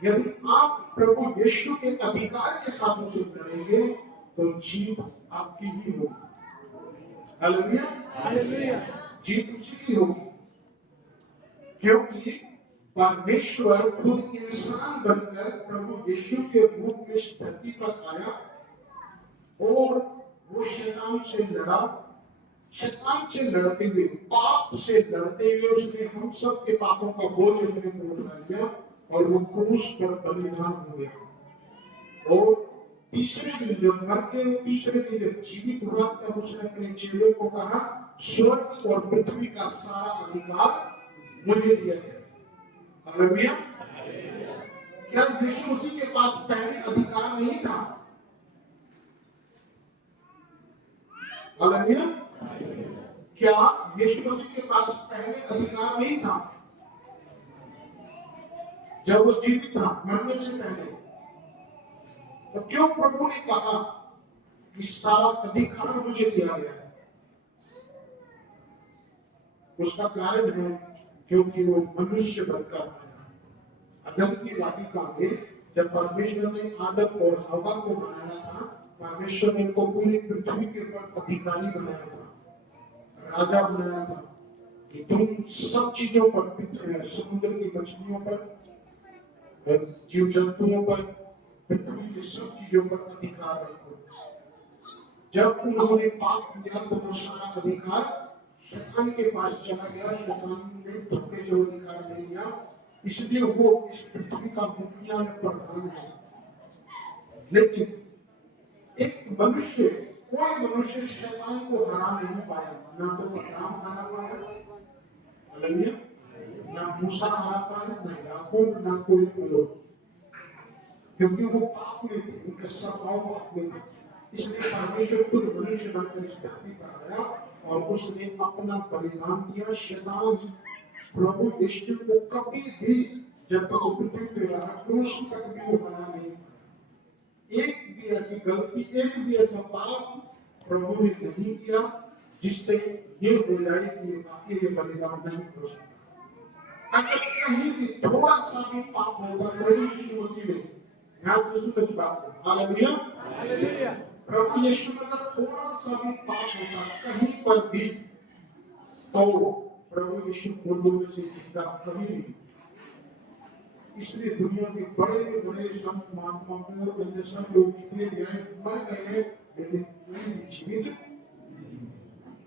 यदि आप प्रभु यीशु के अधिकार के साथ उसे करेंगे तो जीत आपकी ही होगी। हालेलुया। जीत उसी की होगी, क्योंकि परमेश्वर खुद इंसान बनकर प्रभु यीशु के रूप में इस धरती पर आया और वो शैतान से लड़ा। शैतान से लड़ते हुए, पाप से लड़ते हुए उसने हम सब के पापों का बोझ अपने ऊपर उठा लिया और वो क्रूस पर बलिदान हो गया। और तीसरे दिन जब मर के तीसरे दिन जब जीवित हुआ तब उसने अपने चेलों को कहा, स्वर्ग और पृथ्वी का सारा अधिकार मुझे दिया गया। हालेलुया। क्या यीशु मसीह के पास पहले अधिकार नहीं था? हालेलुया। क्या यीशु मसीह के पास पहले अधिकार नहीं था जब वो जीवित था, मरने से पहले? तो क्यों प्रभु ने कहा कि सारा अधिकार मुझे दिया गया है? उसका कारण है क्योंकि वो मनुष्य बनकर आया। आदम की वाटिका में जब परमेश्वर ने आदम और हवा को बनाया था, परमेश्वर ने उनको पूरी पृथ्वी के ऊपर अधिकारी बनाया था, राजा बनाया था कि तुम सब चीजों पर, समुद्र की मछलियों पर, जीव जंतुओं पर, पृथ्वी की सब चीजों पर अधिकार रखो। जब उन्होंने पाप किया तो वो सारा अधिकार शैतान के पास चला गया। शैतान ने धोखे से अधिकार ले लिया, इसलिए वो इस पृथ्वी का मुखिया प्रधान है। लेकिन एक मनुष्य, कोई मनुष्य शैतान को हरा नहीं पाया। ना तो अब्राहम हरा पाया, हालेलुया, ना मूसा हरा पाया, ना याकूब, ना कोई और, क्योंकि वो पाप में थे, उनका स्वभाव पाप में था। इसलिए परमेश्वर खुद मनुष्य बनकर इस धरती पर आया और उसने अपना बलिदान दिया। शैतान प्रभु यीशु को कभी भी जब तक पृथ्वी पे रहा, क्रूस तक भी वो हरा नहीं पाया। एक भी ऐसी गलती, एक भी ऐसा पाप प्रभु ने नहीं किया जिससे ये हो जाए कि ये बलिदान नहीं हो सकता। अगर कहीं भी थोड़ा सा भी पाप होगा प्रभु यीशु मसीह में, ध्यान से सुनो इस बात को, हालेलुया, प्रभु यीशु में अगर थोड़ा सा भी पाप होगा कहीं पर भी, तो प्रभु यीशु मुर्दों में से जिंदा कभी नहीं। इसलिए दुनिया के बड़े बड़े संत महात्मा को सब लोग जितने भी आए मर गए हैं, लेकिन कोई भी जीवित,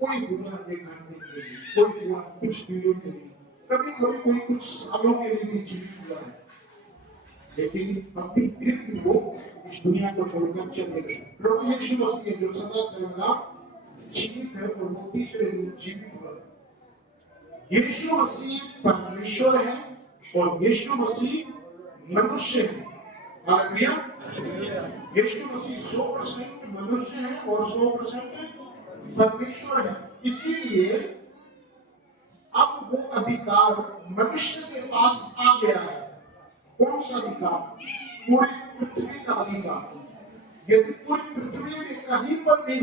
कोई बुरा एक घंटे के लिए, कोई बुरा कुछ दिनों के लिए, कभी कभी कोई कुछ सालों के लिए भी जीवित हुआ है, लेकिन अभी फिर भी वो इस दुनिया को छोड़कर चले गए। प्रभु यीशु मसीह जो सदा सर्वदा जीवित है और वो तीसरे दिन जीवित हुआ है। यीशु मसीह परमेश्वर है और यीशु मसीह मनुष्य है। हालेलुया। यीशु मसीह 100% मनुष्य है और 100% परमेश्वर है। इसीलिए अब वो अधिकार मनुष्य के पास आ गया है। कौन सा अधिकार? पूरी पृथ्वी का अधिकार। यदि पूरी पृथ्वी में कहीं पर भी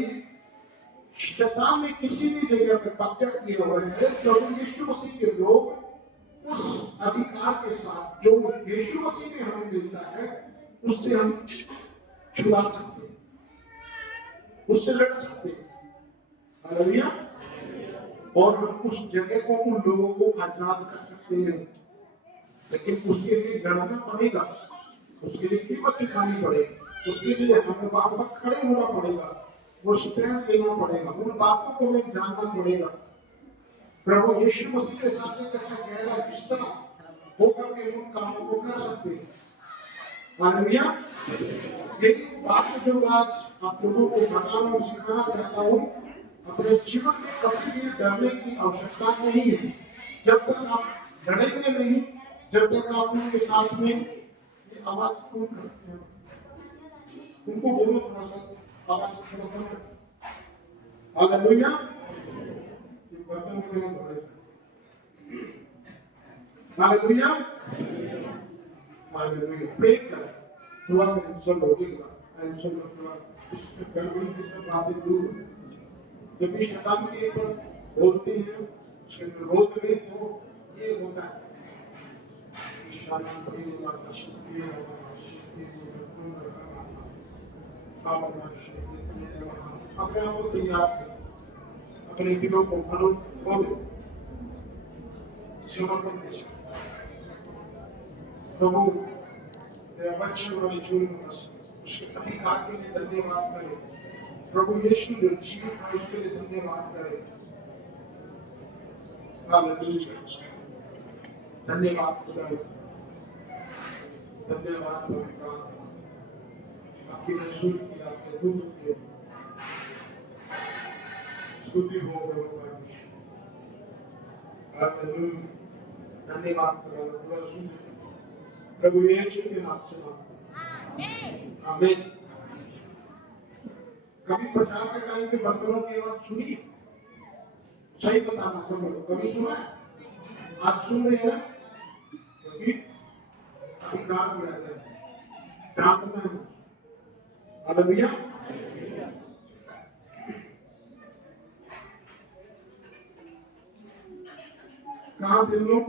शैतान ने किसी भी जगह पर कब्जा किया हुआ है, प्रभु यीशु मसीह के लोग उस अधिकार के साथ जो यीशु मसीह में हमें मिलता है, उससे हम छुड़ा सकते हैं, उससे लड़ सकते हैं। हालेलुया। और हम उस जगह को, उन लोगों को आजाद कर सकते हैं, लेकिन उसके लिए लड़ना पड़ेगा, उसके लिए कीमत चुकानी पड़ेगी, उसके लिए हमें वहां पर खड़े होना पड़ेगा, वो स्टैंड लेना पड़ेगा, उन बातों को हमें जानना पड़ेगा। प्रभु यीशु मसीह के साथ एक अच्छा गहरा रिश्ता होकर के उन कामों को कर सकते हैं। हालेलुया। लेकिन बात जो आज आप लोगों को बताना और सिखाना चाहता हूँ, अपने जीवन में कभी भी डरने की आवश्यकता नहीं है। जब तक आप लड़ेंगे नहीं, जब तक आप उनके साथ में, ये आवाज कौन करते हैं? उनको बोलो थोड़ा सा आवाज से थोड़ा करो। हालेलुया। ये बर्तन वगैरह धो रहे थे। हालेलुया। हालेलुया। प्रे कर। दुआ में सब होगा। आई सब लोग इस गड़बड़ी की सब बातें दूर हो। जब भी शैतान के ऊपर बोलते हैं उसके विरोध में तो ये होता है अपने आप को तैयार करें, अपने दिलों को मनों खोले, समर्पण कर सकते प्रभु मेरा वचन वाली चूल उसके अधिकार के लिए धन्यवाद करें। प्रभु यीशु जो जीवित है उसके लिए धन्यवाद करें। हालेलुया। धन्यवाद खुदा, धन्यवाद पवित्र आपके रसूल की, आपके दूत की स्तुति हो प्रभु परमेश्वर। हालेलुया। धन्यवाद खुदा रसूल प्रभु यीशु के नाम से आमीन। कभी प्रचार के टाइम पे बर्तनों की आवाज सुनी? सही बताना सब लोग, कभी सुना? आप सुन रहे हैं? कभी अधिकार दिया गया है, डांटना है। हालेलुया। कहाँ थे लोग?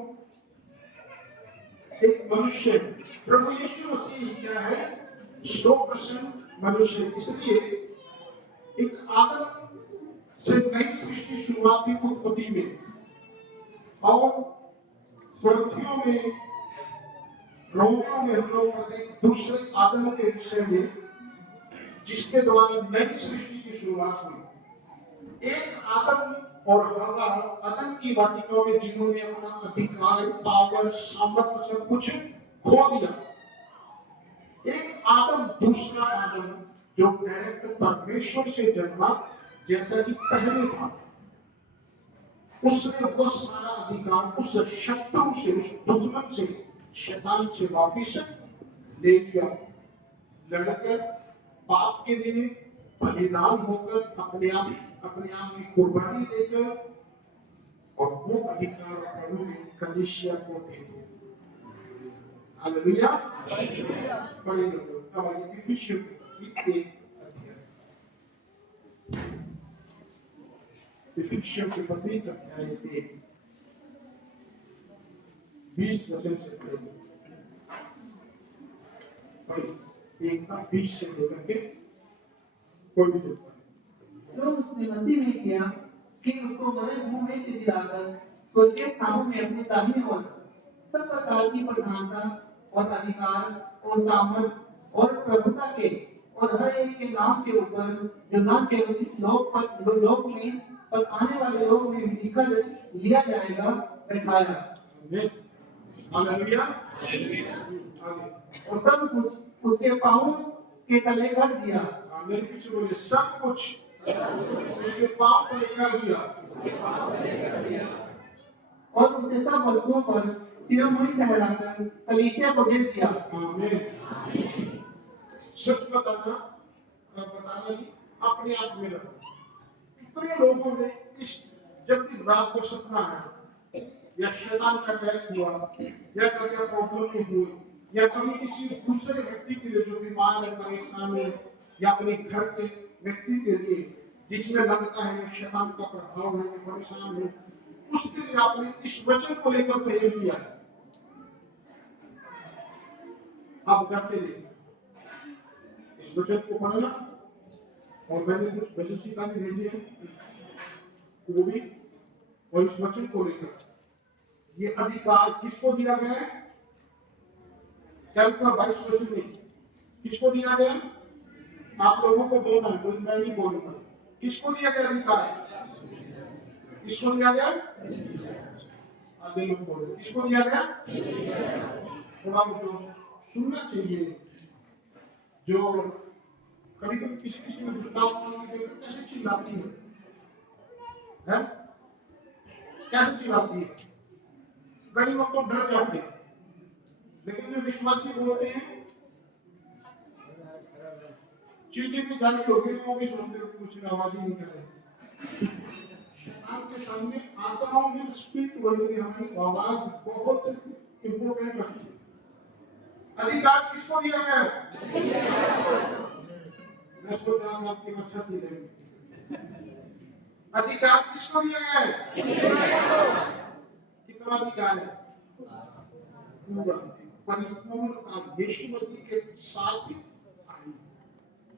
एक मनुष्य, प्रभु यीशु मसीह क्या है? 100% मनुष्य, इसलिए एक आदम से नई सृष्टि शुरुआत की उत्पत्ति में और ग्रंथियों में रोमियों में हम लोग पढ़ते हैं दूसरे आदम के विषय में जिसके द्वारा नई सृष्टि की शुरुआत हुई। एक आदम और हवा अदन की वाटिका में जिन्होंने अपना अधिकार, पावर, सामर्थ्य सब कुछ खो दिया। एक आदम, दूसरा आदम जो डायरेक्ट परमेश्वर से जन्मा जैसा कि पहले था, उसने वो सारा अधिकार उस शत्रु से, उस दुश्मन से, शैतान से वापिस ले लिया। लड़कर पाप के लिए बलिदान होकर अपने आप की कुर्बानी देकर, और वो अधिकार प्रभु ने कलीसिया को दे दिया। हालेलुया। बड़े लोग अब आइए इफिसियों की एक अध्याय, इफिसियों की पत्री का अध्याय 20 वचन से पढ़ेंगे। 1 से लेकर के कोई भी जो उसने मसीह में किया कि उसको मरे मुंह में से दिलाकर स्वर्गीय स्थानों में अपने दाहिने ओर सब प्रकार की प्रधानता और अधिकार और सामर्थ और प्रभुता के और हर एक के नाम के ऊपर, जो नाम केवल इस लोक में पर आने वाले लोक में भी लिया जाएगा, बैठाया। हालेलुया। और सब कुछ उसके पांवों के तले कर दिया। मेरे पीछे बोले सब कुछ उसके पांव पर कर दिया और उसे सब वस्तुओं पर शिरोमणि ठहराकर कलीसिया को दे दिया। आमीन। सच बताना ही अपने आप में रखो। कितने लोगों ने इस जब भी रात को सपना है या शैतान का अटैक हुआ या कभी प्रॉब्लम हुई या कभी किसी दूसरे व्यक्ति के लिए जो बीमार है, परेशान है, या अपने घर के व्यक्ति के लिए जिसमें लगता है शैतान का प्रभाव है, परेशान है, उसके लिए आपने इस वचन को लेकर प्रेयर किया है। आप करते लिए इस वचन को पढ़ना, और मैंने कुछ वचन सिखाने भेजे हैं वो भी, और इस वचन को लेकर ये अधिकार किसको दिया गया है? क्या 22 वचन में किसको दिया गया? आप लोगों को बोलना है, मैं नहीं बोलूंगा। किसको दिया गया अधिकार? किसको दिया गया? आगे लोग बोले किसको दिया गया? थोड़ा जो सुनना चाहिए, जो कभी कभी किसी में दुष्टात्मा कैसे चिल्लाती है? कैसे चिल्लाती है? कई लोग तो डर जाते हैं, लेकिन जो विश्वासी बोलते हैं चीजें भी जारी होगी, वो भी सोचते हो कि कुछ आवाज ही नहीं करे। शैतान के सामने आत्माओं में स्पिरिट वर्ल्ड में हमारी आवाज बहुत इंपोर्टेंट रखती है। अधिकार किसको दिया गया है? मैं सोच रहा हूँ आपकी मच्छर नहीं रहेगी। अधिकार किसको दिया गया है? कितना अधिकार है? पूरा परिपूर्ण यीशु मसीह के साथ आई।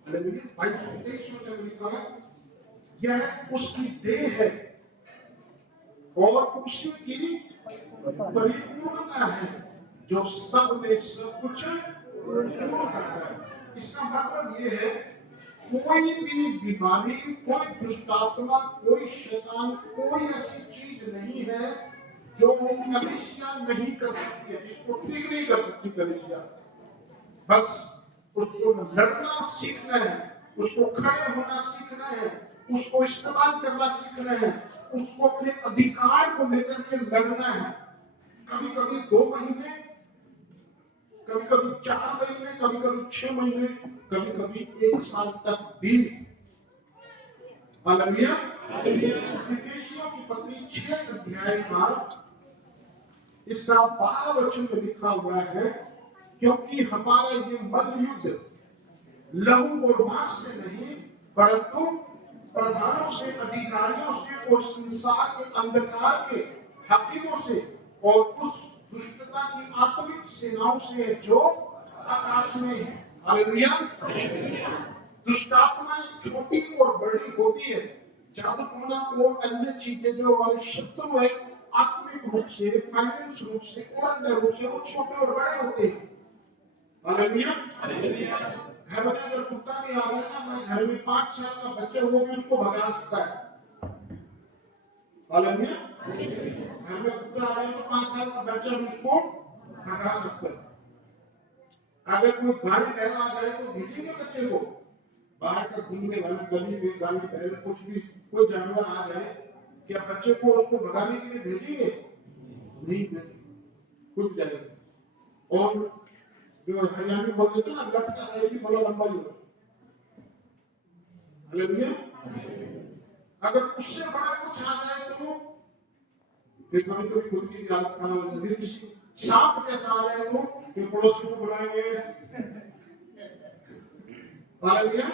हालेलुया। 22 में लिखा है, यह उसकी देह है और उसी की परिपूर्णता है जो सब में सब कुछ पूर्ण करता है। इसका मतलब ये है, कोई भी बीमारी, कोई दुष्टात्मा, कोई शैतान, कोई ऐसी चीज नहीं है जो कलीसिया नहीं कर सकती है, जिसको ठीक नहीं कर सकती कलीसिया। बस उसको लड़ना सीखना है, उसको खड़े होना सीखना है, उसको इस्तेमाल करना सीखना है, उसको अपने अधिकार को लेकर के लड़ना है। कभी कभी 2 महीने, कभी कभी 4 महीने, कभी कभी 6 महीने, कभी कभी 1 साल तक भी। हालेलुया। इफिसियों की पत्री 6 अध्याय का इसका 12 वचन में लिखा हुआ है, क्योंकि हमारा ये मल्ल युद्ध लहू और मांस से नहीं, परंतु प्रधानों से, अधिकारियों से और संसार के अंधकार के हाकिमों से और उस दुष्टता की आत्मिक सेनाओं से है जो आकाश में है। हालेलुया। दुष्टात्माएं छोटी और बड़ी होती है, जादू टोना और अन्य चीजें जो हमारे शत्रु है, आत्मिक रूप से, फाइनेंस रूप से और अन्य रूप से, वो छोटे और बड़े होते हैं। हालेलुया। घर में अगर कुत्ता भी आ गया ना, मैं घर में 5 साल का बच्चा वो भी उसको भगा सकता है। हालेलुया। घर में कुत्ता आ गया तो 5 साल का बच्चा भी उसको भगा सकता है। अगर कोई गाड़ी बैल आ जाए तो भेजेंगे बच्चे को बाहर का घूमने वाली गली में, गाड़ी बैल कुछ भी कोई जानवर आ जाए, क्या बच्चे को उसको भगाने के लिए भेजेंगे? नहीं भेजेंगे, खुद जाएगा। और जो हरियाणी बोल देते ना, लटका है भी बड़ा लंबा ही हो। हालेलुया। अगर उससे बड़ा कुछ आ जाए तो फिर कभी कभी खुद की हालत खराब हो जाती है। किसी सांप जैसा आ जाए तो फिर पड़ोसी को बुलाएंगे। हालेलुया।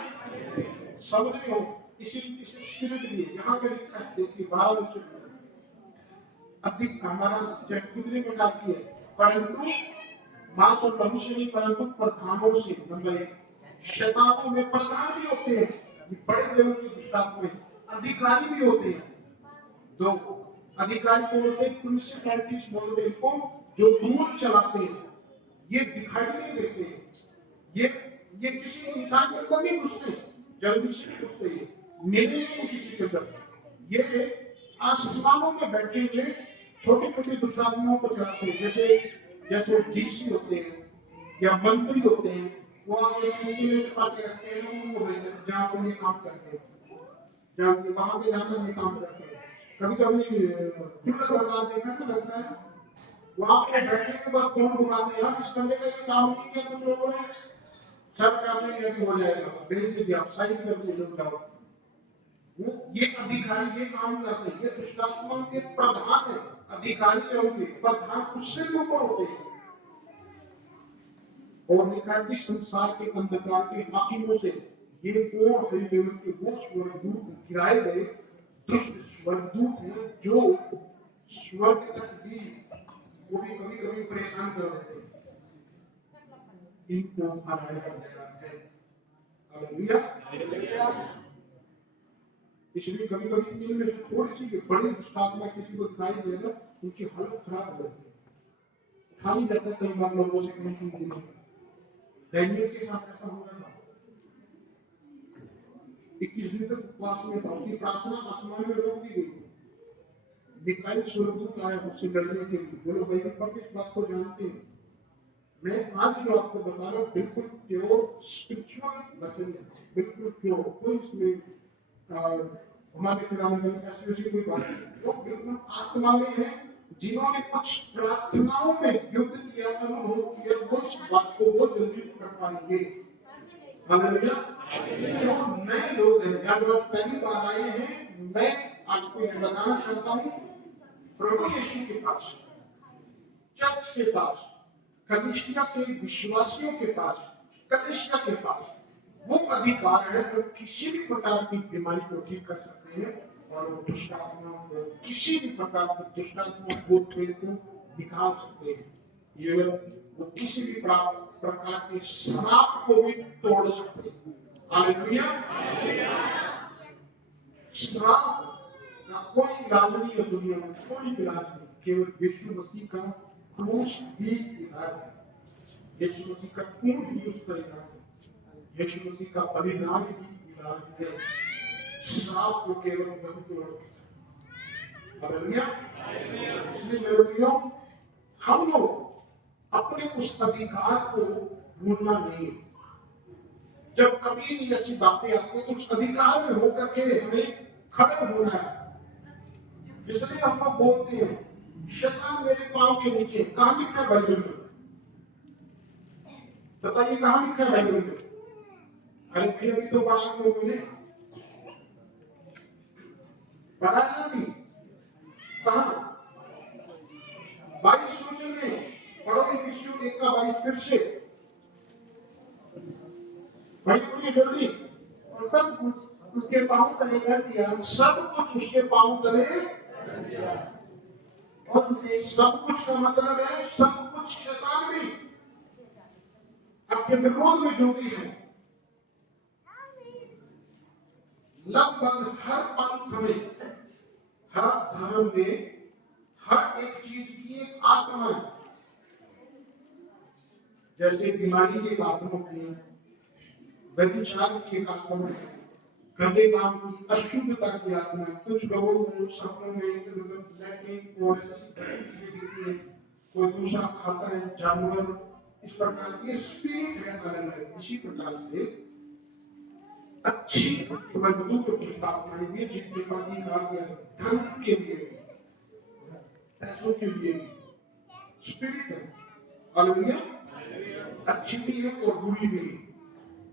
समझ रहे हो? इसी स्पिरिट भी यहाँ पे लिखा है, देखिए 12 वचन अधिक हमारा चैतन्य में डालती है, परंतु मांस और लहू से नहीं, परंतु प्रधानों से। नंबर 1, शैतानों में प्रधान भी होते हैं, बड़े लेवल की दुष्टात्माएं, अधिकारी भी होते हैं। 2, अधिकारी को बोलते हैं प्रिंसिपैलिटीज बोलते हैं, इनको जो रूल चलाते हैं, ये दिखाई नहीं देते, ये किसी इंसान के अंदर नहीं घुसते, जल्दी से घुसते हैं, मेरे नहीं किसी के अंदर। ये आसमानों में बैठे हुए छोटी छोटी दुष्टात्माओं को चलाते हैं, जैसे डीसी होते हैं या मंत्री होते हैं, वो आगे नीचे छुपा के रखते हैं, लोगों को भेजते हैं जहाँ पर ये काम करते हैं, जहाँ वहां पे जाकर ये काम करते हैं। कभी कभी देखा तो लगता है वहां पे बैठने के बाद कौन घुमाते हैं, इस बंदे का ये काम नहीं किया तुम लोगों ने, सब काम नहीं किया हो जाएगा, भेज दीजिए, आप साइन कर दीजिए जाओ। वो ये अधिकारी ये काम करते हैं, ये दुष्टात्मा के प्रधान है, अधिकारी है, उनके प्रधान उससे भी ऊपर होते हैं। और लिखा कि संसार के अंधकार के हाकिमों से ये और हाई लेवल के वो स्वर्गदूत गिराए गए दुष्ट स्वर्गदूत हैं, जो स्वर्ग तक भी वो भी कभी कभी परेशान कर देते हैं, इनको हराया गया है। हालेलुया। इसलिए कभी कभी इनमें से थोड़ी सी बड़ी दुष्टात्मा किसी को दिखाई दे ना, उनकी हालत खराब हो जाती है, उठा नहीं जाता कई बार लोगों से कहीं। डैनियल के साथ ऐसा हो रहा था, 21 दिन तक उपवास में था, उसकी प्रार्थना आसमान में रोक दी गई। मिकाईल स्वर्गदूत आया उससे लड़ने के लिए। बोलो भाई पर इस बात को जानते हैं, मैं आज जो आपको बता रहा हूँ बिल्कुल प्योर स्पिरिचुअल वचन है, बिल्कुल प्योर, कोई इसमें हमारे पुराने में ऐसी कोई बात नहीं, जो बिल्कुल आत्मा में है। जिन्होंने कुछ प्रार्थनाओं में युद्ध किया, अनुभव किया, वो इस बात को वो जल्दी कर पाएंगे। हालेलुया। जो नए लोग हैं या जो आज पहली बार आए हैं, मैं आपको ये बताना चाहता हूँ, प्रभु यीशु के पास, चर्च के पास, कलीसिया के विश्वासियों के पास, कलीसिया के पास वो अधिकार है जो किसी भी प्रकार की बीमारी को ठीक कर सकते हैं और वो दुष्ट आत्माओं को, किसी भी प्रकार की दुष्ट आत्माओं को, प्रेत को निकाल सकते हैं। ये वो किसी भी प्रकार के श्राप को भी तोड़ सकते हैं। हालेलुया। श्राप का कोई इलाज नहीं है दुनिया में, कोई इलाज नहीं, केवल यीशु मसीह का क्रूस ही इलाज है। यीशु मसीह का खून ही उसका इलाज है। यीशु मसीह का बलिदान ही इलाज है। श्राप को केवल वही तोड़। हालेलुया। इसलिए मेरे प्रियो, हम लोग अपने उस अधिकार को भूलना नहीं। जब कभी भी ऐसी बातें आती हैं तो उस अधिकार में होकर के हमें खड़े होना है। इसलिए हम लोग बोलते हैं शैतान मेरे पांव के नीचे। कहां लिखा है बाइबल में? बताइए कहां लिखा है बाइबल में? अरे फिर अभी तो बड़ा लोगों ने पढ़ा नहीं। कहां? 22 सूची में पढ़ोगे विश्व 1 का 22 फिर से भाई जल्दी। और सब कुछ उसके पांव तले कर दिया, सब कुछ उसके पांव तले, और उसे सब कुछ का मतलब है सब कुछ शैतान भी आपके विरोध में जो भी है। लगभग हर पंथ में, हर धर्म में, हर एक चीज की एक आत्मा है। जैसे बीमारी की आत्मा की, व्यभिचार की आत्मा है, गंदे काम की, अशुद्धता की आत्मा है। कुछ लोगों को सपनों में लैट्रिन और ऐसी चीजें दिखती है, कोई दूसरा खाता है जानवर, इस प्रकार की स्पिरिट है अलग अलग। इसी प्रकार से अच्छी सुगंधित दुष्ट आत्माएं भी जिनके अधिकार धन के लिए, पैसों के लिए स्पिरिट है। हालेलुया। अच्छी भी है और बुरी भी है।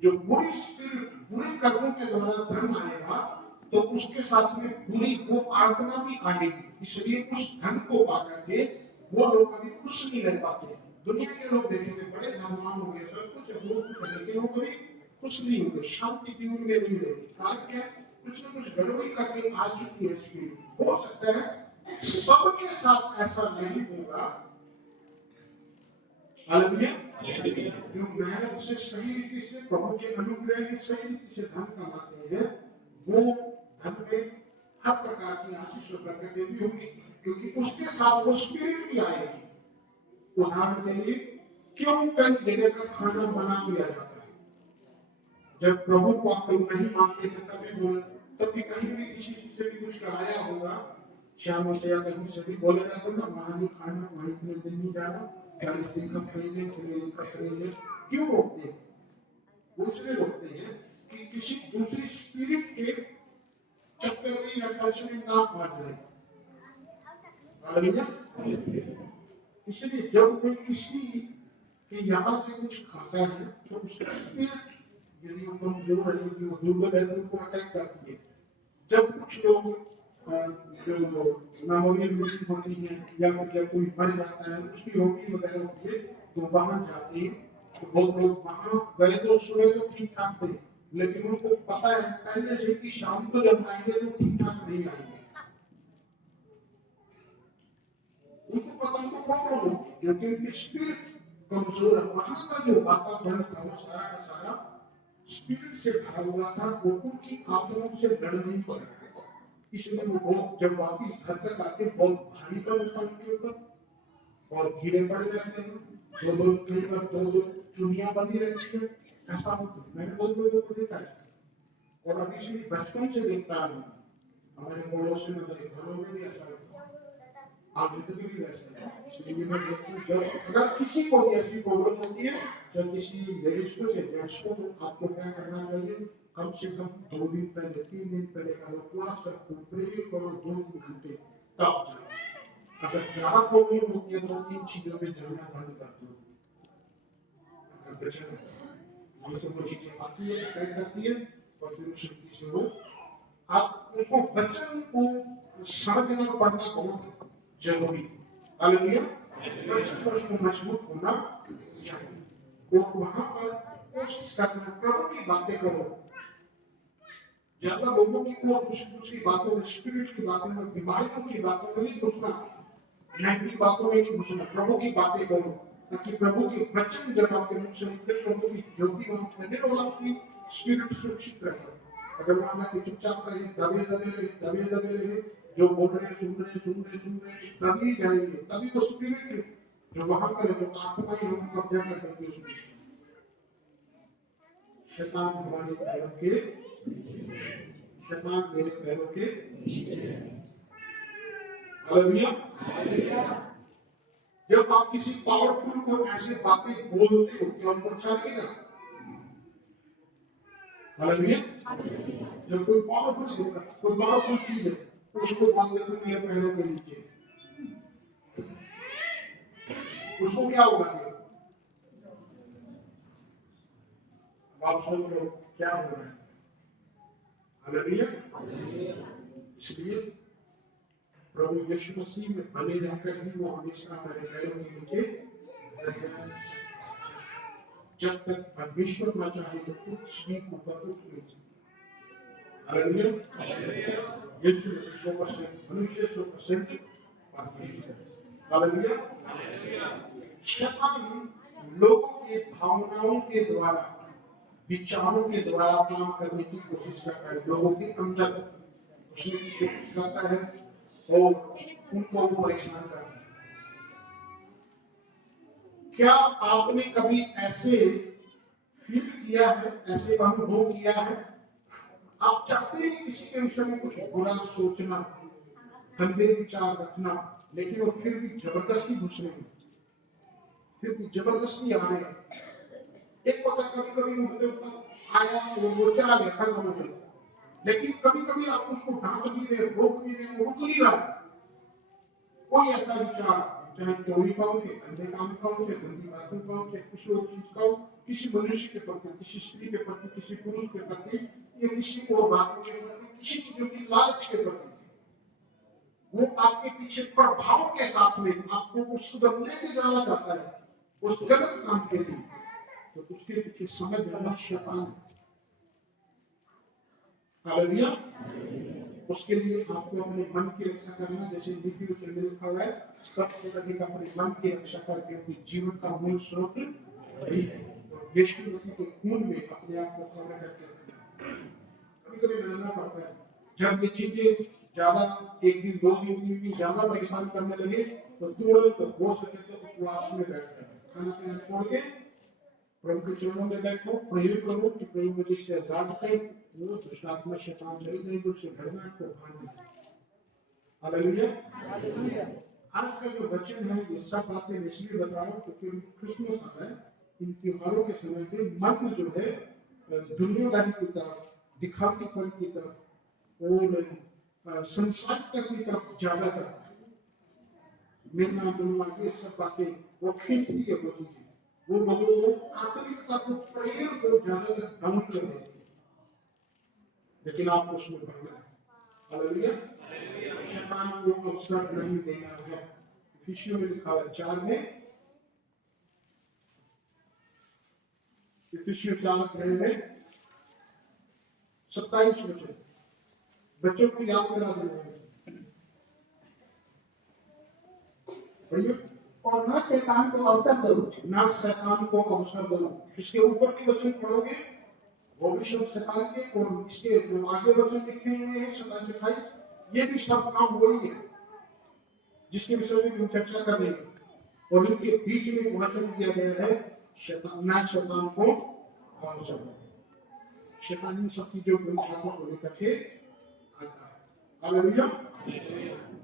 जो बुरी स्पिरिट, बुरे कर्मों के द्वारा धन आएगा तो उसके साथ में बुरी वो आत्मा भी आएगी। इसलिए उस धन को पाकर के वो लोग कभी खुश नहीं रह पाते। दुनिया के लोग देखेंगे बड़े धनवान हो गए, सब कुछ लेकिन वो कभी खुश नहीं होंगे, शांति की उनमें नहीं रहेगी। कारण क्या? कुछ न कुछ गड़बड़ी करके आ चुकी है स्पिरिट। हो सकता है सबके साथ ऐसा नहीं होगा। हालेलुया। जो मेहनत से सही रीति से प्रभु के अनुग्रह से सही रीति से धन कमाते हैं, वो धन में हर प्रकार की आशीष बरकतें भी होंगी, क्योंकि उसके साथ वो स्पिरिट भी आएगी। उदाहरण के लिए क्यों कई जगह का खाना बना दिया जाता है? जब प्रभु को आप लोग नहीं मानते थे तभी कहीं भी किसी से भी कुछ कराया होगा, श्याम से या कहीं से भी बोला जाता ना, वहां नहीं खाना, वहां इतने दिन नहीं जाना, 40 दिन का खरीदे। क्यों रोकते हैं? वो इसलिए रोकते हैं कि किसी दूसरी स्पिरिट के चक्कर में या टच में ना आ जाए। हालेलुया। इसलिए जब कोई किसी के यहाँ से कुछ खाता है तो उसका स्पिरिट यदि वो कमजोर है, यदि वो दुर्बल है तो उनको अटैक करती है। जब कुछ लोग जो मेमोरियल मृत्यु होती है या फिर जब कोई मर जाता है, उसकी रोटी वगैरह होती है तो वहां जाते हैं, तो बहुत लोग वहां गए तो सुबह तो ठीक ठाक थे, लेकिन उनको पता है पहले से कि शाम को जब आएंगे तो ठीक ठाक नहीं आएंगे। उनको पता, उनको प्रॉब्लम होगी क्योंकि उनकी स्पिरिट कमजोर है। वहां का जो वातावरण था वो सारा का सारा स्पिरिट से भरा हुआ था, वो उनकी आत्माओं से लड़ नहीं पा रहा। इसलिए वो बहुत जब वापिस घर तक आके बहुत भारी का होता उनके ऊपर और गिरे पड़ जाते हैं। दो चुनिया बंधी रहती है, ऐसा होता है। मैंने बहुत लोगों को देखा है और अभी से बचपन से देखता हूँ। हमारे पड़ोस में, हमारे घरों में भी ऐसा होता है, आगे तो भी वैसा है। इसलिए मैं जब अगर किसी को भी ऐसी प्रॉब्लम होती है, जब किसी लेडीज को या जेंट्स को, तो आपको क्या करना चाहिए? कम से कम 2 दिन पहले, 3 दिन पहले अगर थोड़ा सा प्रे करो 2-3 घंटे तब जाओ। अगर ज्यादा प्रॉब्लम होती है तो इन चीजों में जाना बंद कर दो। नहीं तो वो चीजें आती है, तय करती है, और फिर उस रीति से वो आप उसको वचन को समझना और पढ़ना बहुत जरूरी है। हालेलुया। वचन पर उसको मजबूत होना चाहिए। तो वहां पर कोशिश करना, प्रभु की बातें करो, ज्यादा लोगों की ओर दूसरी बातों में, स्पिरिट की बातों में, बीमारियों की बातों में नहीं घुसना, नेगेटिव बातों में नहीं घुसना। प्रभु की बातें करो, ताकि प्रभु के वचन जब आपके मुख से निकले, प्रभु की ज्योति वहां फैले और आपकी स्पिरिट सुरक्षित रहे। अगर वहां के चुपचाप रहे, दबे दबे रहे, जो बोल रहे सुन रहे, तभी जाएंगे, तभी वो स्पिरिट जो वहां पर जो आत्मा है वो कब्जा कर करके उसमें शैतान हमारे पैरों के, शैतान मेरे पैरों के हालेलुया। जब आप किसी पावरफुल को ऐसे बातें बोलते हो क्या उसको अच्छा लगेगा? हालेलुया। जब कोई पावरफुल चीज है उसको बोलते हो मेरे पैरों के नीचे, उसको क्या होगा? आप सोच लो क्या हो रहा है। हालेलुया। इसलिए प्रभु यीशु मसीह में बने रहकर भी वो हमेशा हमारे पैरों के नीचे रहेगा। जब तक परमेश्वर न चाहे तो कुछ भी ऊपर उठ नहीं सकता। हालेलुया। यीशु मसीह 100% मनुष्य, 100% परमेश्वर। हालेलुया। शैतान लोगों के भावनाओं के द्वारा, विचारों के द्वारा काम करने की कोशिश करता है, लोगों के अंदर उसने कोशिश करता है और उनको परेशान करता है। क्या आपने कभी ऐसे फील किया है, ऐसे अनुभव किया है, आप चाहते हैं किसी के विषय में कुछ बुरा सोचना, गंदे विचार रखना, लेकिन वो फिर भी जबरदस्ती घुस रहे हैं, फिर भी जबरदस्ती आ रहे हैं। एक पता कभी कभी उनके ऊपर आया वो चला गया, खत्म हो गया, लेकिन कभी कभी आप उसको डांट भी रहे, रोक भी रहे, वो रुक नहीं रहा। कोई ऐसा विचार, चाहे चोरी का हो, चाहे गंदे काम का हो, चाहे गंदी बातों का हो, चाहे किसी और चीज का हो, किसी मनुष्य के प्रति, किसी स्त्री के प्रति, किसी पुरुष के प्रति, या किसी और बातों के प्रति, किसी चीजों की लालच के प्रति, वो आपके पीछे प्रभाव के साथ में आपको उस सुधर लेके जाना चाहता है उस गलत काम के लिए, तो उसके पीछे समझ जाना शैतान। हालेलुया। उसके लिए आपको अपने मन की रक्षा करना, जैसे नीति में चलने लिखा हुआ है, सबसे अधिक अपने मन की रक्षा करके अपने जीवन का मूल स्रोत वही है। और यीशु मसीह के खून में अपने आप को कवर करके कभी कभी लड़ना पड़ता है। जब ये चीजें ज्यादा, एक दिन 2 दिन 3 दिन ज्यादा परेशान करने लगे, तो तुरंत हो सके तो उपवास में बैठ जाए, खाना पीना छोड़ के प्रभु के चरणों में बैठो, प्रेयर करो कि प्रभु मुझे इससे आजाद कर, वो दुष्ट आत्मा शैतान चली जाएगी, उससे लड़ना को भागना। हालेलुया। आज का जो वचन है ये सब बातें इसलिए बता रहा हूँ क्योंकि क्रिसमस आ रहा है। इन त्योहारों के समय पे मन जो है दुनियादारी की तरफ, दिखावटीपन की तरफ और संसारिकता की तरफ ज्यादा जाता है। मिलना जुलना ये सब बातें वो खींचती है, वो चीजें वो लोगों को आत्मिकता को, प्रेयर को ज्यादा डाउन कर देती है, लेकिन आपको उसमें बढ़ना है। हालेलुया। शैतान को अवसर नहीं देना है। इफिसियों में लिखा है 4 में, इफिसियों 4 में 27 वचन बच्चों को याद करा देना है। और न शैतान को अवसर दो, ना शैतान को अवसर दो। इसके ऊपर के वचन पढ़ोगे वो भी शब्द शैतान के, और इसके जो आगे वचन लिखे हुए हैं 27-28, ये भी शब्द नाम वही है जिसके विषय में हम चर्चा कर रहे हैं। और इनके बीच में एक वचन दिया गया है शैतान, ना शैतान को अवसर दो। शैतान सब चीजों को लेकर के आता है। हालेलुया।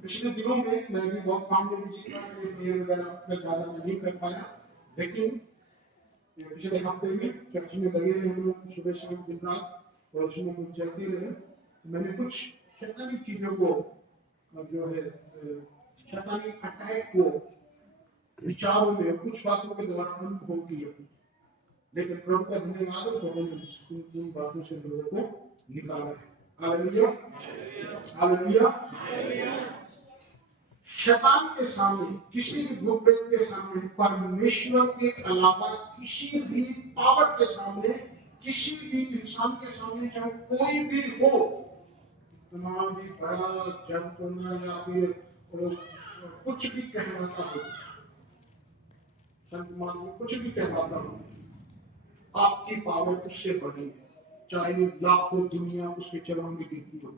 पिछले दिनों में मैं भी बहुत काम में बिजी था, प्रेयर वगैरह ज्यादा नहीं कर पाया, लेकिन पिछले हफ्ते में चर्च में लगे रहे हम लोग सुबह शाम दिन रात, और उसमें कुछ चलते रहे। मैंने कुछ शैतानी चीजों को जो है शैतानी अटैक को विचारों में कुछ बातों के द्वारा अनुभव किया। लेकिन प्रभु का धन्यवाद हो, प्रभु ने उन बातों से लोगों को निकाला है। Hallelujah, hallelujah. शैतान के सामने, किसी भी भूत प्रेत के सामने, परमेश्वर के अलावा किसी भी पावर के सामने, किसी भी इंसान के सामने, चाहे कोई भी हो, इतना भी बड़ा जंतु या फिर कुछ भी कहलाता हो, संत मान में कुछ भी कहलाता हो, आपकी पावर उससे बड़ी है। चाहे लाखों दुनिया उसके चरण में गिरती हो,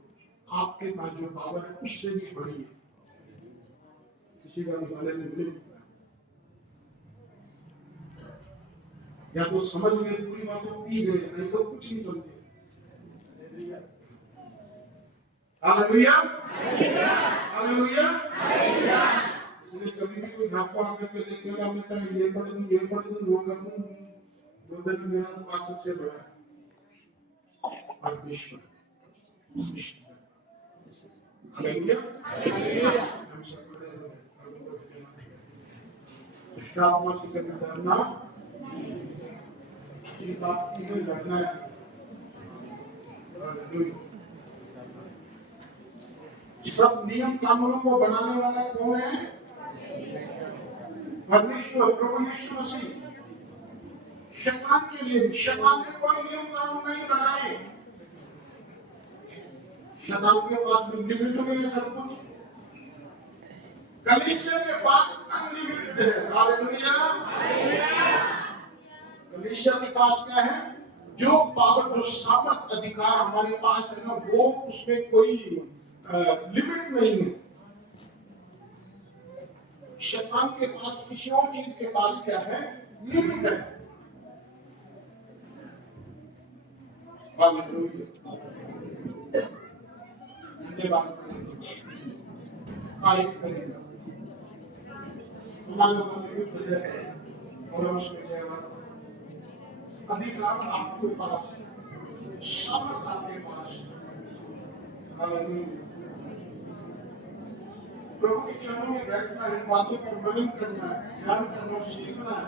आपके पास जो पावर है उससे भी बड़ी है। किसी का निकाले में मिले, या तो समझ गए पूरी बातों, पी गए, नहीं तो कुछ नहीं समझे। Hallelujah, hallelujah. इसलिए कभी भी कोई घापा आकर के देखेगा, मैं कहीं ये पढ़ दूं, वो कर दूं, दो दिन मेरा तो पास सबसे बड़ा है परमेश्वर। हालेलुया, हम सब बड़े हो गए। उसका आत्मा से कभी डरना की बात की है, लड़ना है। हालेलुया। सब नियम कानूनों को बनाने वाला कौन है? परमेश्वर, प्रभु यीशु मसीह। शैतान के लिए, शैतान ने कोई नियम कानून नहीं बनाए। शैतान के पास लिमिट में है सब कुछ। कलीसिया के पास अनलिमिटेड है। हालेलुया, कलीसिया के पास क्या है? जो पावर, जो सामर्थ, अधिकार हमारे पास है ना, वो उसमें कोई लिमिट नहीं है। शैतान के पास, किसी और चीज के पास क्या है? लिमिट है। धन्यवाद करेगा और उसमें अधिकार आपके पास है, सामर्थ आपके पास है। प्रभु के चरणों में बैठना है, बातों पर मनन करना है, ध्यान करना, सीखना है।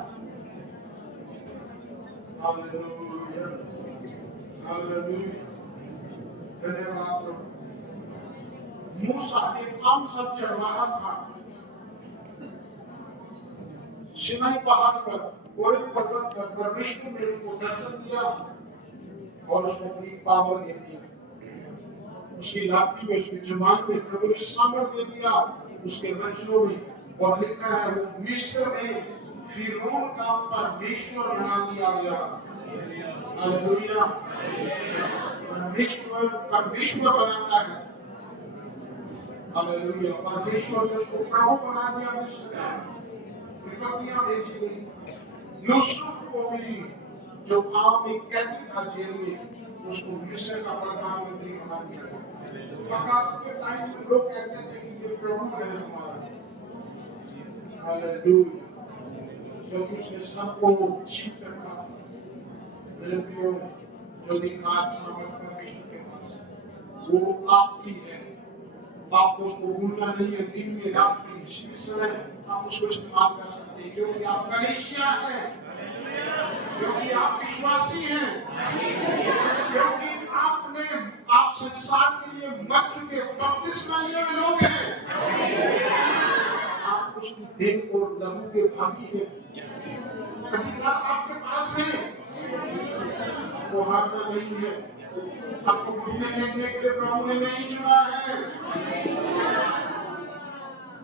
Hallelujah, hallelujah. धन्यवाद प्रभु। मूसा एक आम सब चल रहा था सिनाई पहाड़ पर, और पर्वत पर परमेश्वर ने उसको दर्शन दिया और उसको अपनी पावर दे दिया। उसकी लाठी में, उसकी जुबान में प्रभु ने सामर्थ्य दे दिया, उसके वचनों में। और लिखा है वो मिस्र में फिरौन का परमेश्वर बना दिया गया। हालेलुया, परमेश्वर बनाता है। हालेलुया, परमेश्वर ने उसको प्रभु बना दिया। विपत्तियां भेजी गई। यूसुफ को भी, जो काम में कैदी था जेल में, उसको मिस्र का प्रधानमंत्री बना दिया। के टाइम में लोग कहते थे कि ये प्रभु है हमारा। हालेलुया, क्योंकि उसने सबको छीन रखा। जो अधिकार सामर्थ परमेश्वर के पास है, वो आपकी है। आपको उसको भूलना नहीं है। दिन में, रात में, समय आप उसको इस्तेमाल कर सकते हैं, क्योंकि आप कलीसिया हैं, क्योंकि आप विश्वासी हैं, क्योंकि आप संसार के लिए मर चुके बपतिस्मा लिए हुए लोग हैं। आप उसकी देह और लहू के भागी हैं। अधिकार आपके पास है। आपको हारना नहीं है। आपको घुटने टेकने के लिए प्रभु ने नहीं चुना है।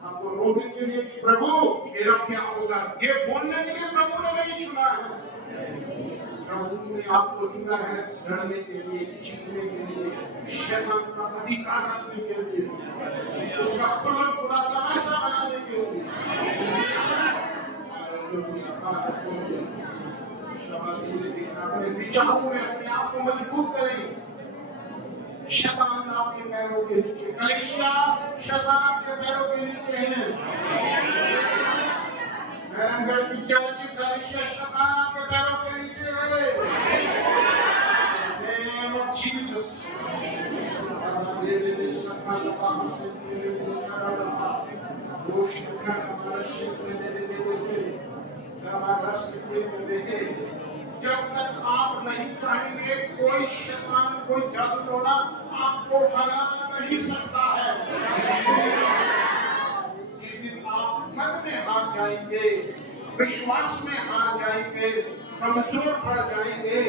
आपको रोने के लिए कि प्रभु मेरा क्या होगा, ये बोलने के लिए प्रभु ने नहीं चुना है। प्रभु ने आपको चुना है लड़ने के लिए, जीतने के लिए, शैतान का अधिकार रखने के लिए, उसका खुला तमाशा बनाने के लिए। अपने विचारों में अपने आप को मजबूत करें। शैतान आपके पैरों के नीचे, कलीसिया शैतान आपके पैरों के नीचे है। नारायणगढ़ की चर्चित कलीसिया शैतान आपके पैरों के नीचे है। Name of Jesus. जब तक आप नहीं चाहेंगे कोई शैतान कोई जादू टोना आपको हरा नहीं सकता है। जिस दिन आप मन में हार जाएंगे, विश्वास में हार जाएंगे, कमजोर पड़ जाएंगे,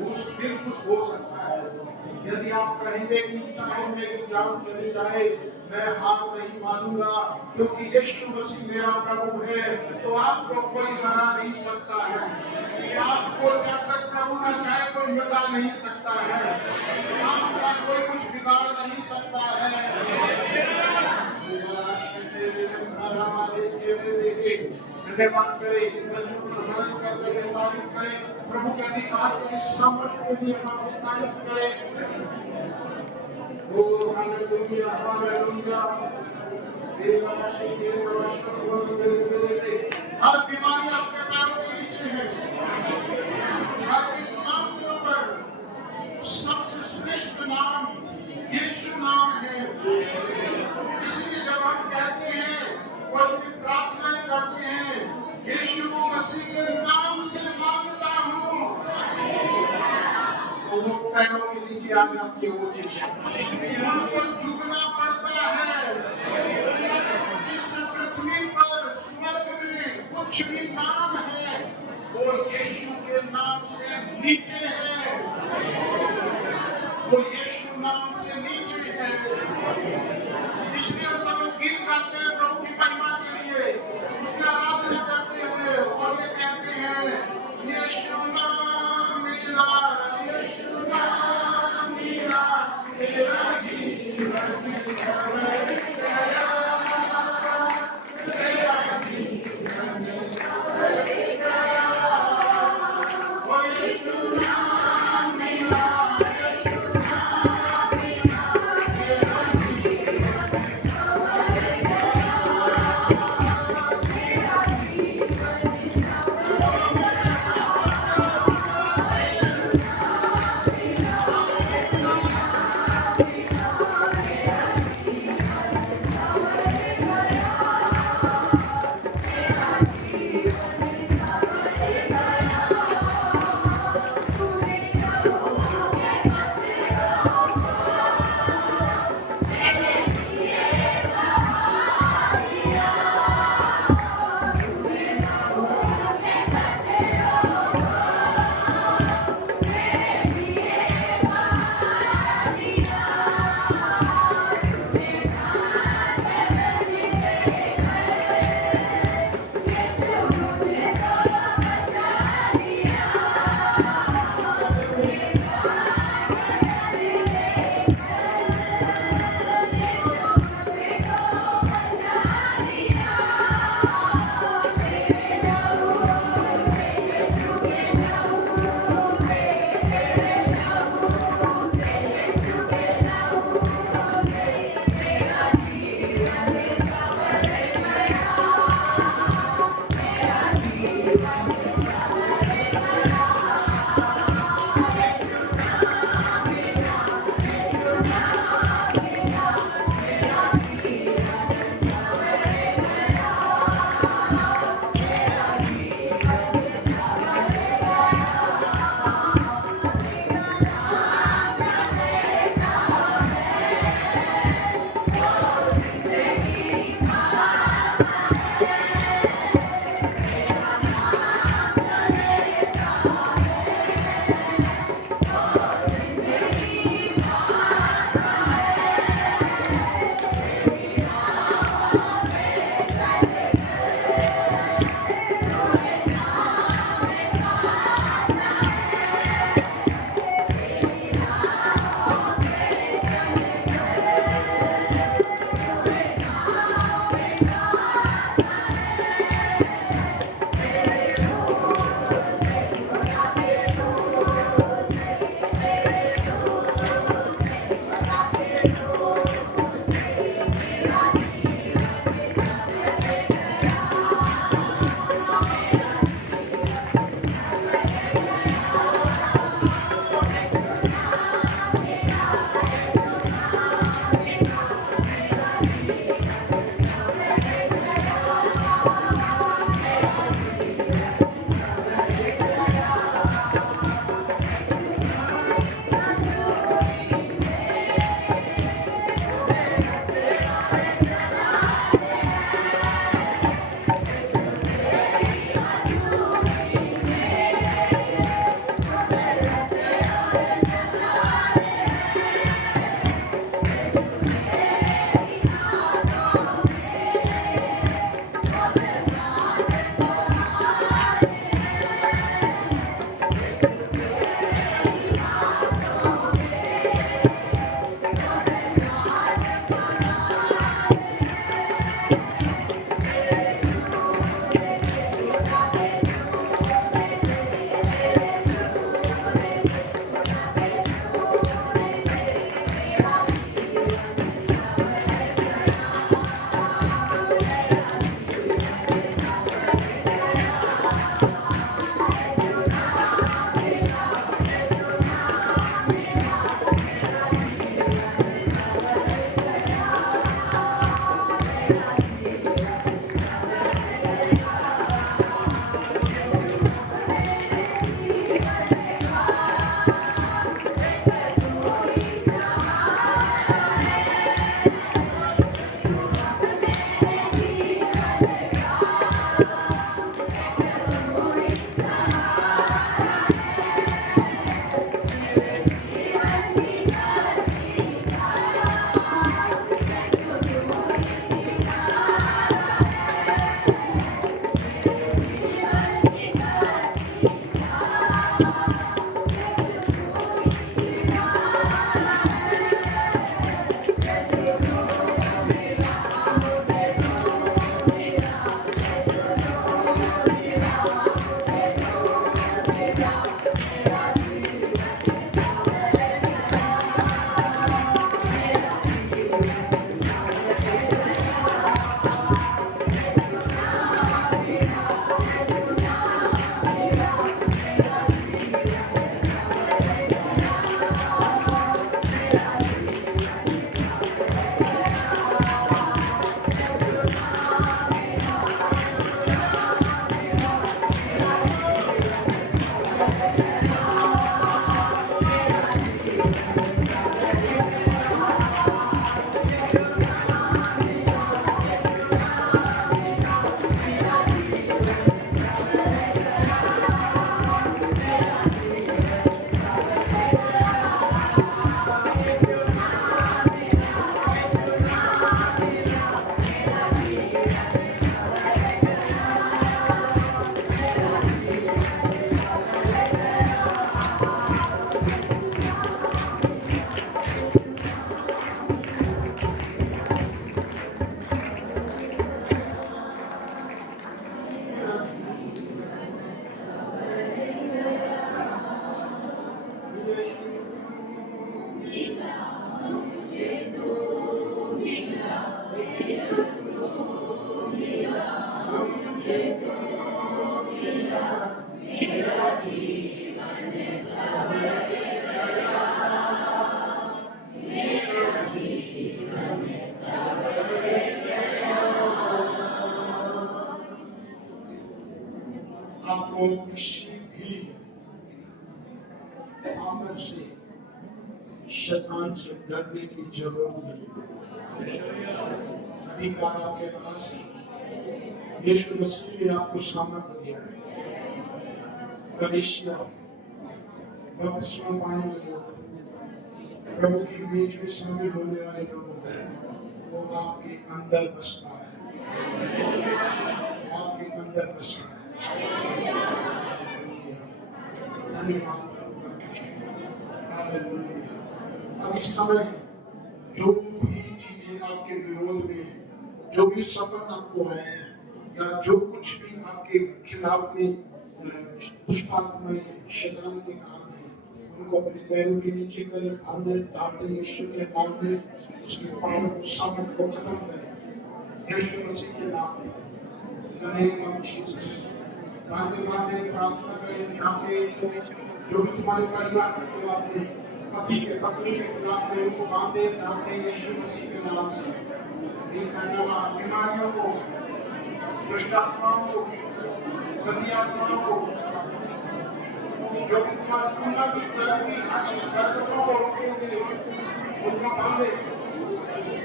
उस दिन कुछ हो सकता है। यदि आप कहेंगे कि चाहे मेरी जान चली जाए मैं हार नहीं मानूंगा क्योंकि यीशु मसीह मेरा प्रभु है, तो आपको कोई हरा नहीं सकता है। आपको जब तक प्रभु न चाहे कोई मिटा नहीं सकता है, आपका कोई कुछ बिगाड़ नहीं सकता है। धन्यवाद करें, तारीफ करें, प्रभु के अधिकार के सामर्थ्य के लिए हम तारीफ करें। ओ हालेलुया हालेलुया। हर बीमारी आपके पैरों के नीचे है, हर एक नाम के ऊपर सबसे श्रेष्ठ नाम यीशु नाम है। इसलिए जब हम कहते हैं कोई भी प्रार्थना करते हैं, यीशु मसीह के नाम से मांगता हूँ, तो वो पैरों के नीचे आ जाती है वो चीज, उनको झुकना पड़ता है। इस पृथ्वी पर स्वर्ग में कुछ भी नाम है वो यीशु के नाम से नीचे है, वो यीशु नाम से नीचे है। इसलिए हम सब गीत गाते हैं प्रभु की महिमा के लिए, उसकी आराधना करते हुए और ये कहते हैं यीशु नाम मिला, यीशु नाम मिला, मेरा जीवन सवर गया, मेरा जीवन सवर गया, वो यीशु नाम आपको किसी भी आमद से शैतान से डरने की जरूरत नहीं। अधिकार आपके पास है। यीशु मसीह ने आपको सामर्थ्य दिया है। कलीसिया बपतिस्मा पाने वाले लोग, प्रभु के बीच में शामिल होने वाले लोग, वो आपके अंदर बसता है। आपके अंदर बसता है। धन्यवाद अब इस समय जो भी चीजें आपके विरोध में, जो भी शपथ आपको आए या जो कुछ भी आपके खिलाफ में दुष्टात्माएं शैतान के काम है, उनको अपने पैरों के नीचे करें, अंदर डालते यीशु के नाम में उसके पावर को सामर्थ को खत्म करें यीशु मसीह के नाम में। प्रार्थना करें जो भी तुम्हारे परिवार के खिलाफ में, पति के पत्नी के खिलाफ में, उनको बांधे डांटे यीशु मसीह के नाम से। बीमारियों को, दुष्ट आत्माओं को, गंदी आत्माओं को, जो भी तुम्हारी पूजा की तरक्की आशीष बरकतों को रोके हुए, उनको बांधे।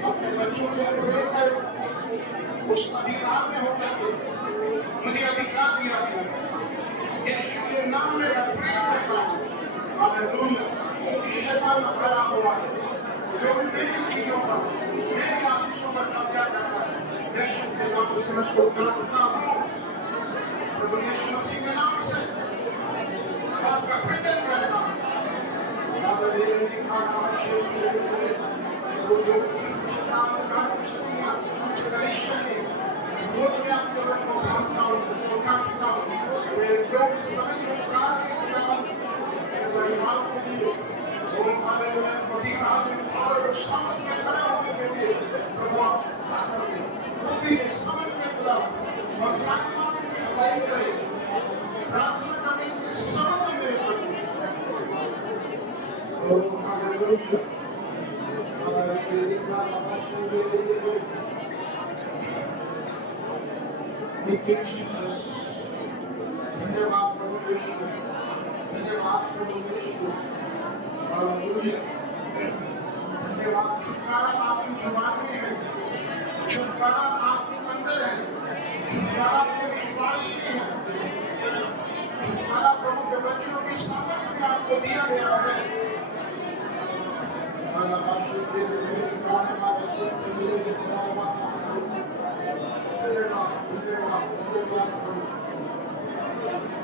अपने बच्चों को लेकर उस अधिकार में होकर के मुझे अधिकार दिया गया यीशु के नाम में मैं प्रेम करता हूँ। हालेलुया। शैतान डरा हुआ है, जो भी मेरी चीजों पर, मेरी आशीषों पर कब्जा करता है, यीशु के नाम से मैं उसको काटता हूँ। प्रभु यीशु मसीह के नाम से मैं उसका खंडन करता हूँ। वो जो शैतान को काट किसको हमसे कलिशा ने विरोध में आपके लोगों को काटता हूँ, काटता हूँ। मेरे लोग इस समय जो प्राण के खिलाफ परिवार के लिए वो हमारे अधिकार में और समझ में खड़ा होने के लिए प्रभु बुद्धि में समझ में खड़ा और प्रार्थना में लड़ाई करे, प्रार्थना करने की समझ में धन्यवाद प्रभु यीशु, धन्यवाद प्रभु यीशु। हालेलुया। धन्यवाद। छुटकारा आपकी जुबान में है, छुटकारा आपके अंदर है, छुटकारा आपके विश्वास में है, छुटकारा प्रभु के बच्चों की सामर्थ्य में आपको दिया गया है।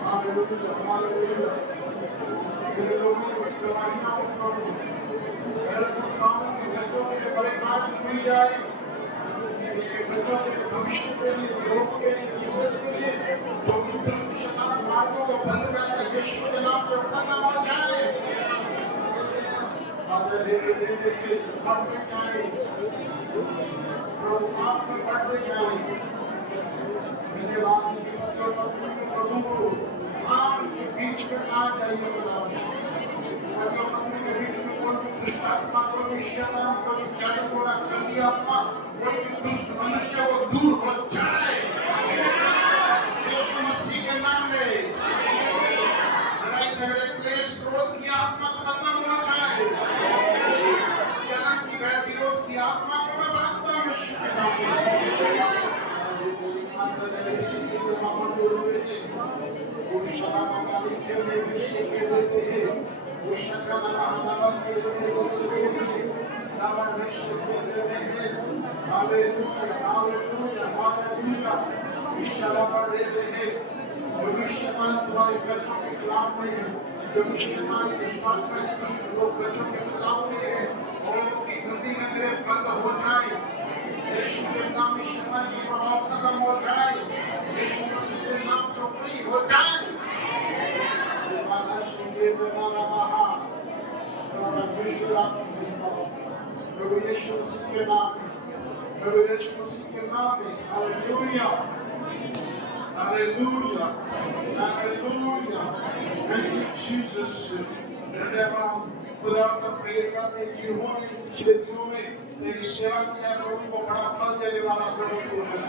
Hallelujah, hallelujah. मेरे लोगों की बड़ी गवाहियां उनको बच्चों के लिए बड़े कार्य मिल जाए, बच्चों के लिए, भविष्य के लिए, जोड़ों के लिए, बिजनेस के लिए, जो भी दुष्ट शैतान मार्गों को बंद करता है यीशु के नाम से खत्म हो जाए। बढ़ते जाए प्रभु, आप में बढ़ते जाए। धन्यवाद की पति और पत्नी के प्रभु को आपके बीच में आ जाइए। पति और पत्नी के बीच में कोई भी दुष्ट आत्मा, कोई भी शैतान, कोई भी जादूगोना, गंदी आत्मा, कोई भी दुष्ट मनुष्य वो दूर हो जाए यीशु मसीह के नाम में। लड़ाई झगड़े, क्लेश, क्रोध की आत्मा खत्म हो जाए। जलन की भय, विरोध की आत्मा को मैं बांधता हूँ यीशु के नाम में। तुम्हारे बच्चों के खिलाफ में है, जो मुसलमान विश्वास में दुष्ट लोग बच्चों के खिलाफ में है, और की गंदी नजरें बंद हो जाए। यीशु के नाम में शैतान की प्रभाव खत्म हो जाए। यीशु मसीह के नाम से फ्री हो जाए। प्रभु यीशु मसीह के नाम में, प्रभु यीशु मसीह के नाम में। Hallelujah, Hallelujah. Hallelujah. Thank you, Jesus. धन्यवाद खुदा का प्रेम करने जिन्होंने पिछले दिनों में तेरी सेवा किया प्रभु को बड़ा फल देने वाला प्रभु तू है।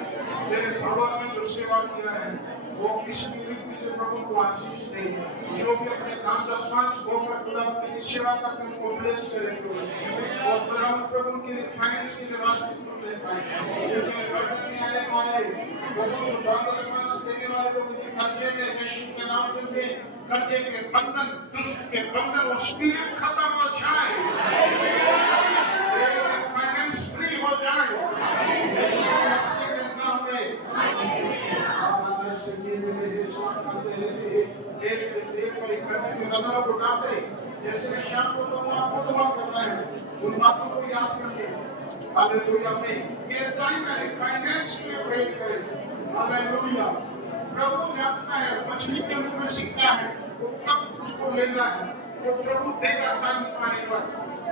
तेरे भवन में जो सेवा किया है वो किसी भी रीति से प्रभु को आशीष दे। जो भी अपने दान दशमांश होकर खुदा तेरी सेवा करके उनको ब्लेस करे और खुदा प्रभु उनके लिए फाइनेंस के लिए रास्ते खुले पाए, उनके बरकतें आने पाए। प्रभु जो दान दशमांश देने वाले लोगों के कर्जे में यीशु के नाम से दे, कर्जे के बंधन, दुष्ट के बंधन और स्पिरिट खत्म हो जाए, फाइनेंस फ्री हो जाए यीशु मसीह के नाम में। हमारे से मेरे में सब करते रहते हैं, एक पर एक कर्जे के बंधनों को काटे। जैसे शाम को तुम आपको दुआ करना है उन बातों को याद करके हालेलुया में ये टाइम में फाइनेंस में प्रे करें। हालेलुया प्रभु जानता है मछली के मुंह में सिक्का है वो कब उसको लेना है, वो प्रभु देगा टाइम आने पर।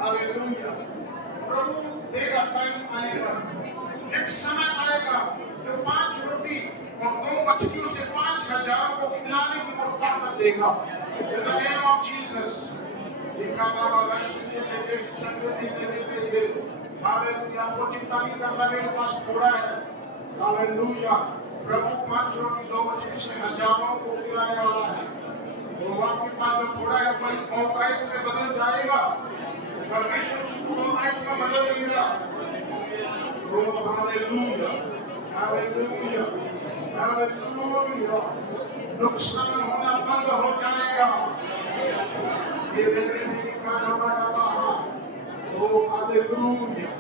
हालेलुया प्रभु देगा टाइम आने पर। एक समय आएगा जो 5 रोटी और 2 मछलियों से 5,000 को खिलाने की वो ताकत देगा। In the name of Jesus। Hallelujah वो चिंता नहीं करना मेरे पास थोड़ा है। हालेलुया प्रभु 5 रोटी 2 मछली से हजारों को खिलाने वाला है। वो आपके पास जो थोड़ा है वही बहुतायत में बदल जाएगा। परमेश्वर उसको बहुतायत में बदल देगा। हालेलुया हालेलुया हालेलुया नुकसान होना बंद हो जाएगा। ये मेरे का नवादा ओ हालेलुया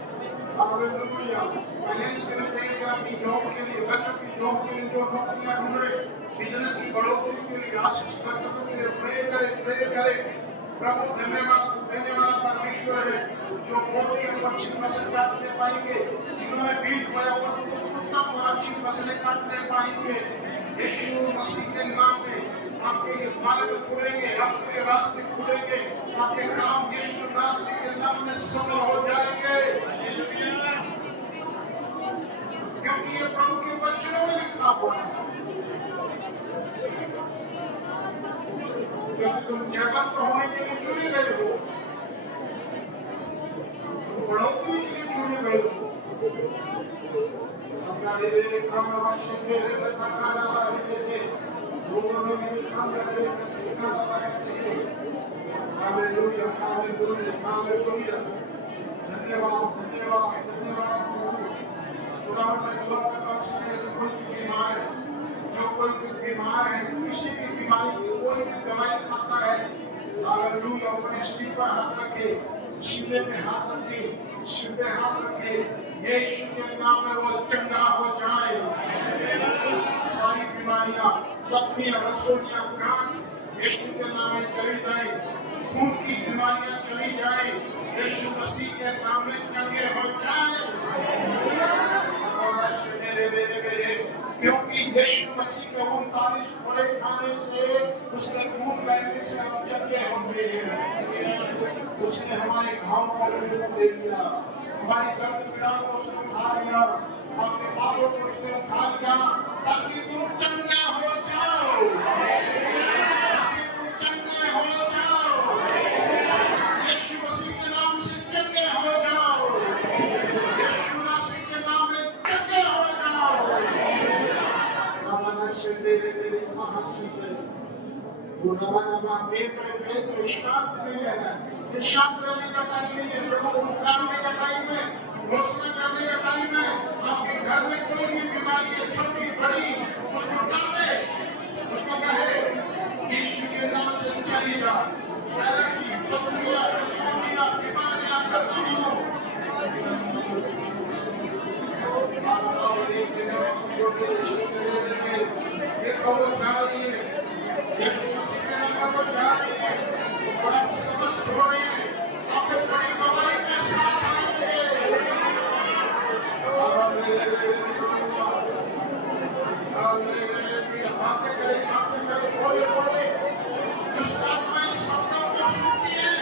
हालेलुया। फाइनेंस के लिए अपनी जॉब के लिए, बच्चों की जॉब के लिए जो नौकरियां ढूंढ रहे, बिजनेस की बढ़ोतरी के लिए, आशीष बरकतों के लिए प्रे करे। प्रभु धन्यवाद देने वाला परमेश्वर है जो बहुत ही अच्छी फसल काटने पाएंगे, जिन्होंने बीज बोया उत्तम और अच्छी फसलें काटने पाएंगे। यीशु मसीह के नाम में आपके लिए मार्ग खुलेंगे, आपके लिए रास्ते खुलेंगे, आपके काम यीशु मसीह के नाम में सफल हो जाएंगे, क्योंकि ये प्रभु के वचनों में लिखा हुआ है। क्योंकि तुम जगत होने के लिए चुने गए हो, तुम बढ़ोतरी के लिए चुने गए हो। मेरे काम अवश्य मेरे बताना वाले थे वो मेरे काम करने का सीखा करते हैं। हालेलुया हालेलुया हालेलुया धन्यवाद धन्यवाद धन्यवाद। खुदा का दुआ करना चाहिए जो कोई भी बीमार है, जो कोई भी बीमार है, किसी भी बीमारी की कोई भी दवाई खाता है, हालेलुया अपने सिर पर हाथ रखे, सीने पे हाथ रखे, सिर पे हाथ रखे, यीशु के नाम में वो चंगा हो जाए। सारी बीमारियां, पथरियां, रसोलियां, कान यीशु के नाम में चली जाए, खून की बीमारियां चली जाए, यीशु मसीह के नाम में चंगे हो जाए। क्योंकि यीशु मसीह के 39 बड़े खाने से, उसके खून बहने से हम चंगे होंगे। उसने हमारे घाव को दे दिया, हमारी दर्द पीड़ा को उसने उठा लिया, अपने पापों को उसने उठा लिया, ताकि तुम चंगे हो जाओ, ताकि तुम चंगे हो जाओ। यीशु मसीह के नाम से चंगे हो जाओ, यीशु मसीह के नाम में चंगे हो जाओ। बाबा से तेरे कहां से शांत नहीं रहना, शांत रहने का टाइम नहीं है, प्रभु को पुकारने का टाइम है, घोषणा करने का टाइम है। आपके घर में कोई भी बीमारी है, छोटी बड़ी, उसको डाले, उसको कहे यीशु के नाम से चली जा। एलर्जी, पथरियां, रसोलियां, बीमारियां खत्म हो। ये खबर जा रही है, यीशु मसीह के नाम में जा रही है, और आप स्वस्थ हो रहे हैं, आपके बड़ी बीमारी के साथ आएंगे। आते करे बोले बोले दुष्ट आत्माएं शब्दों को सुनती है,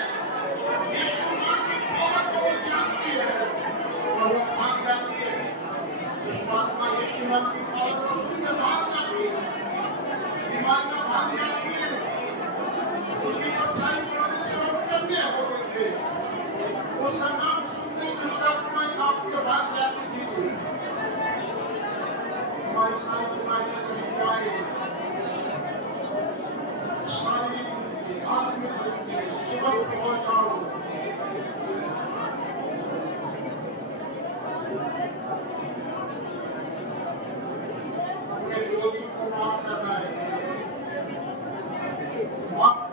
यीशु नाम की पावर को वो जानती है और वो भाग जाती है। दुष्ट आत्मा यीशु नाम की पावर को सुनकर भाग जाती है। वाक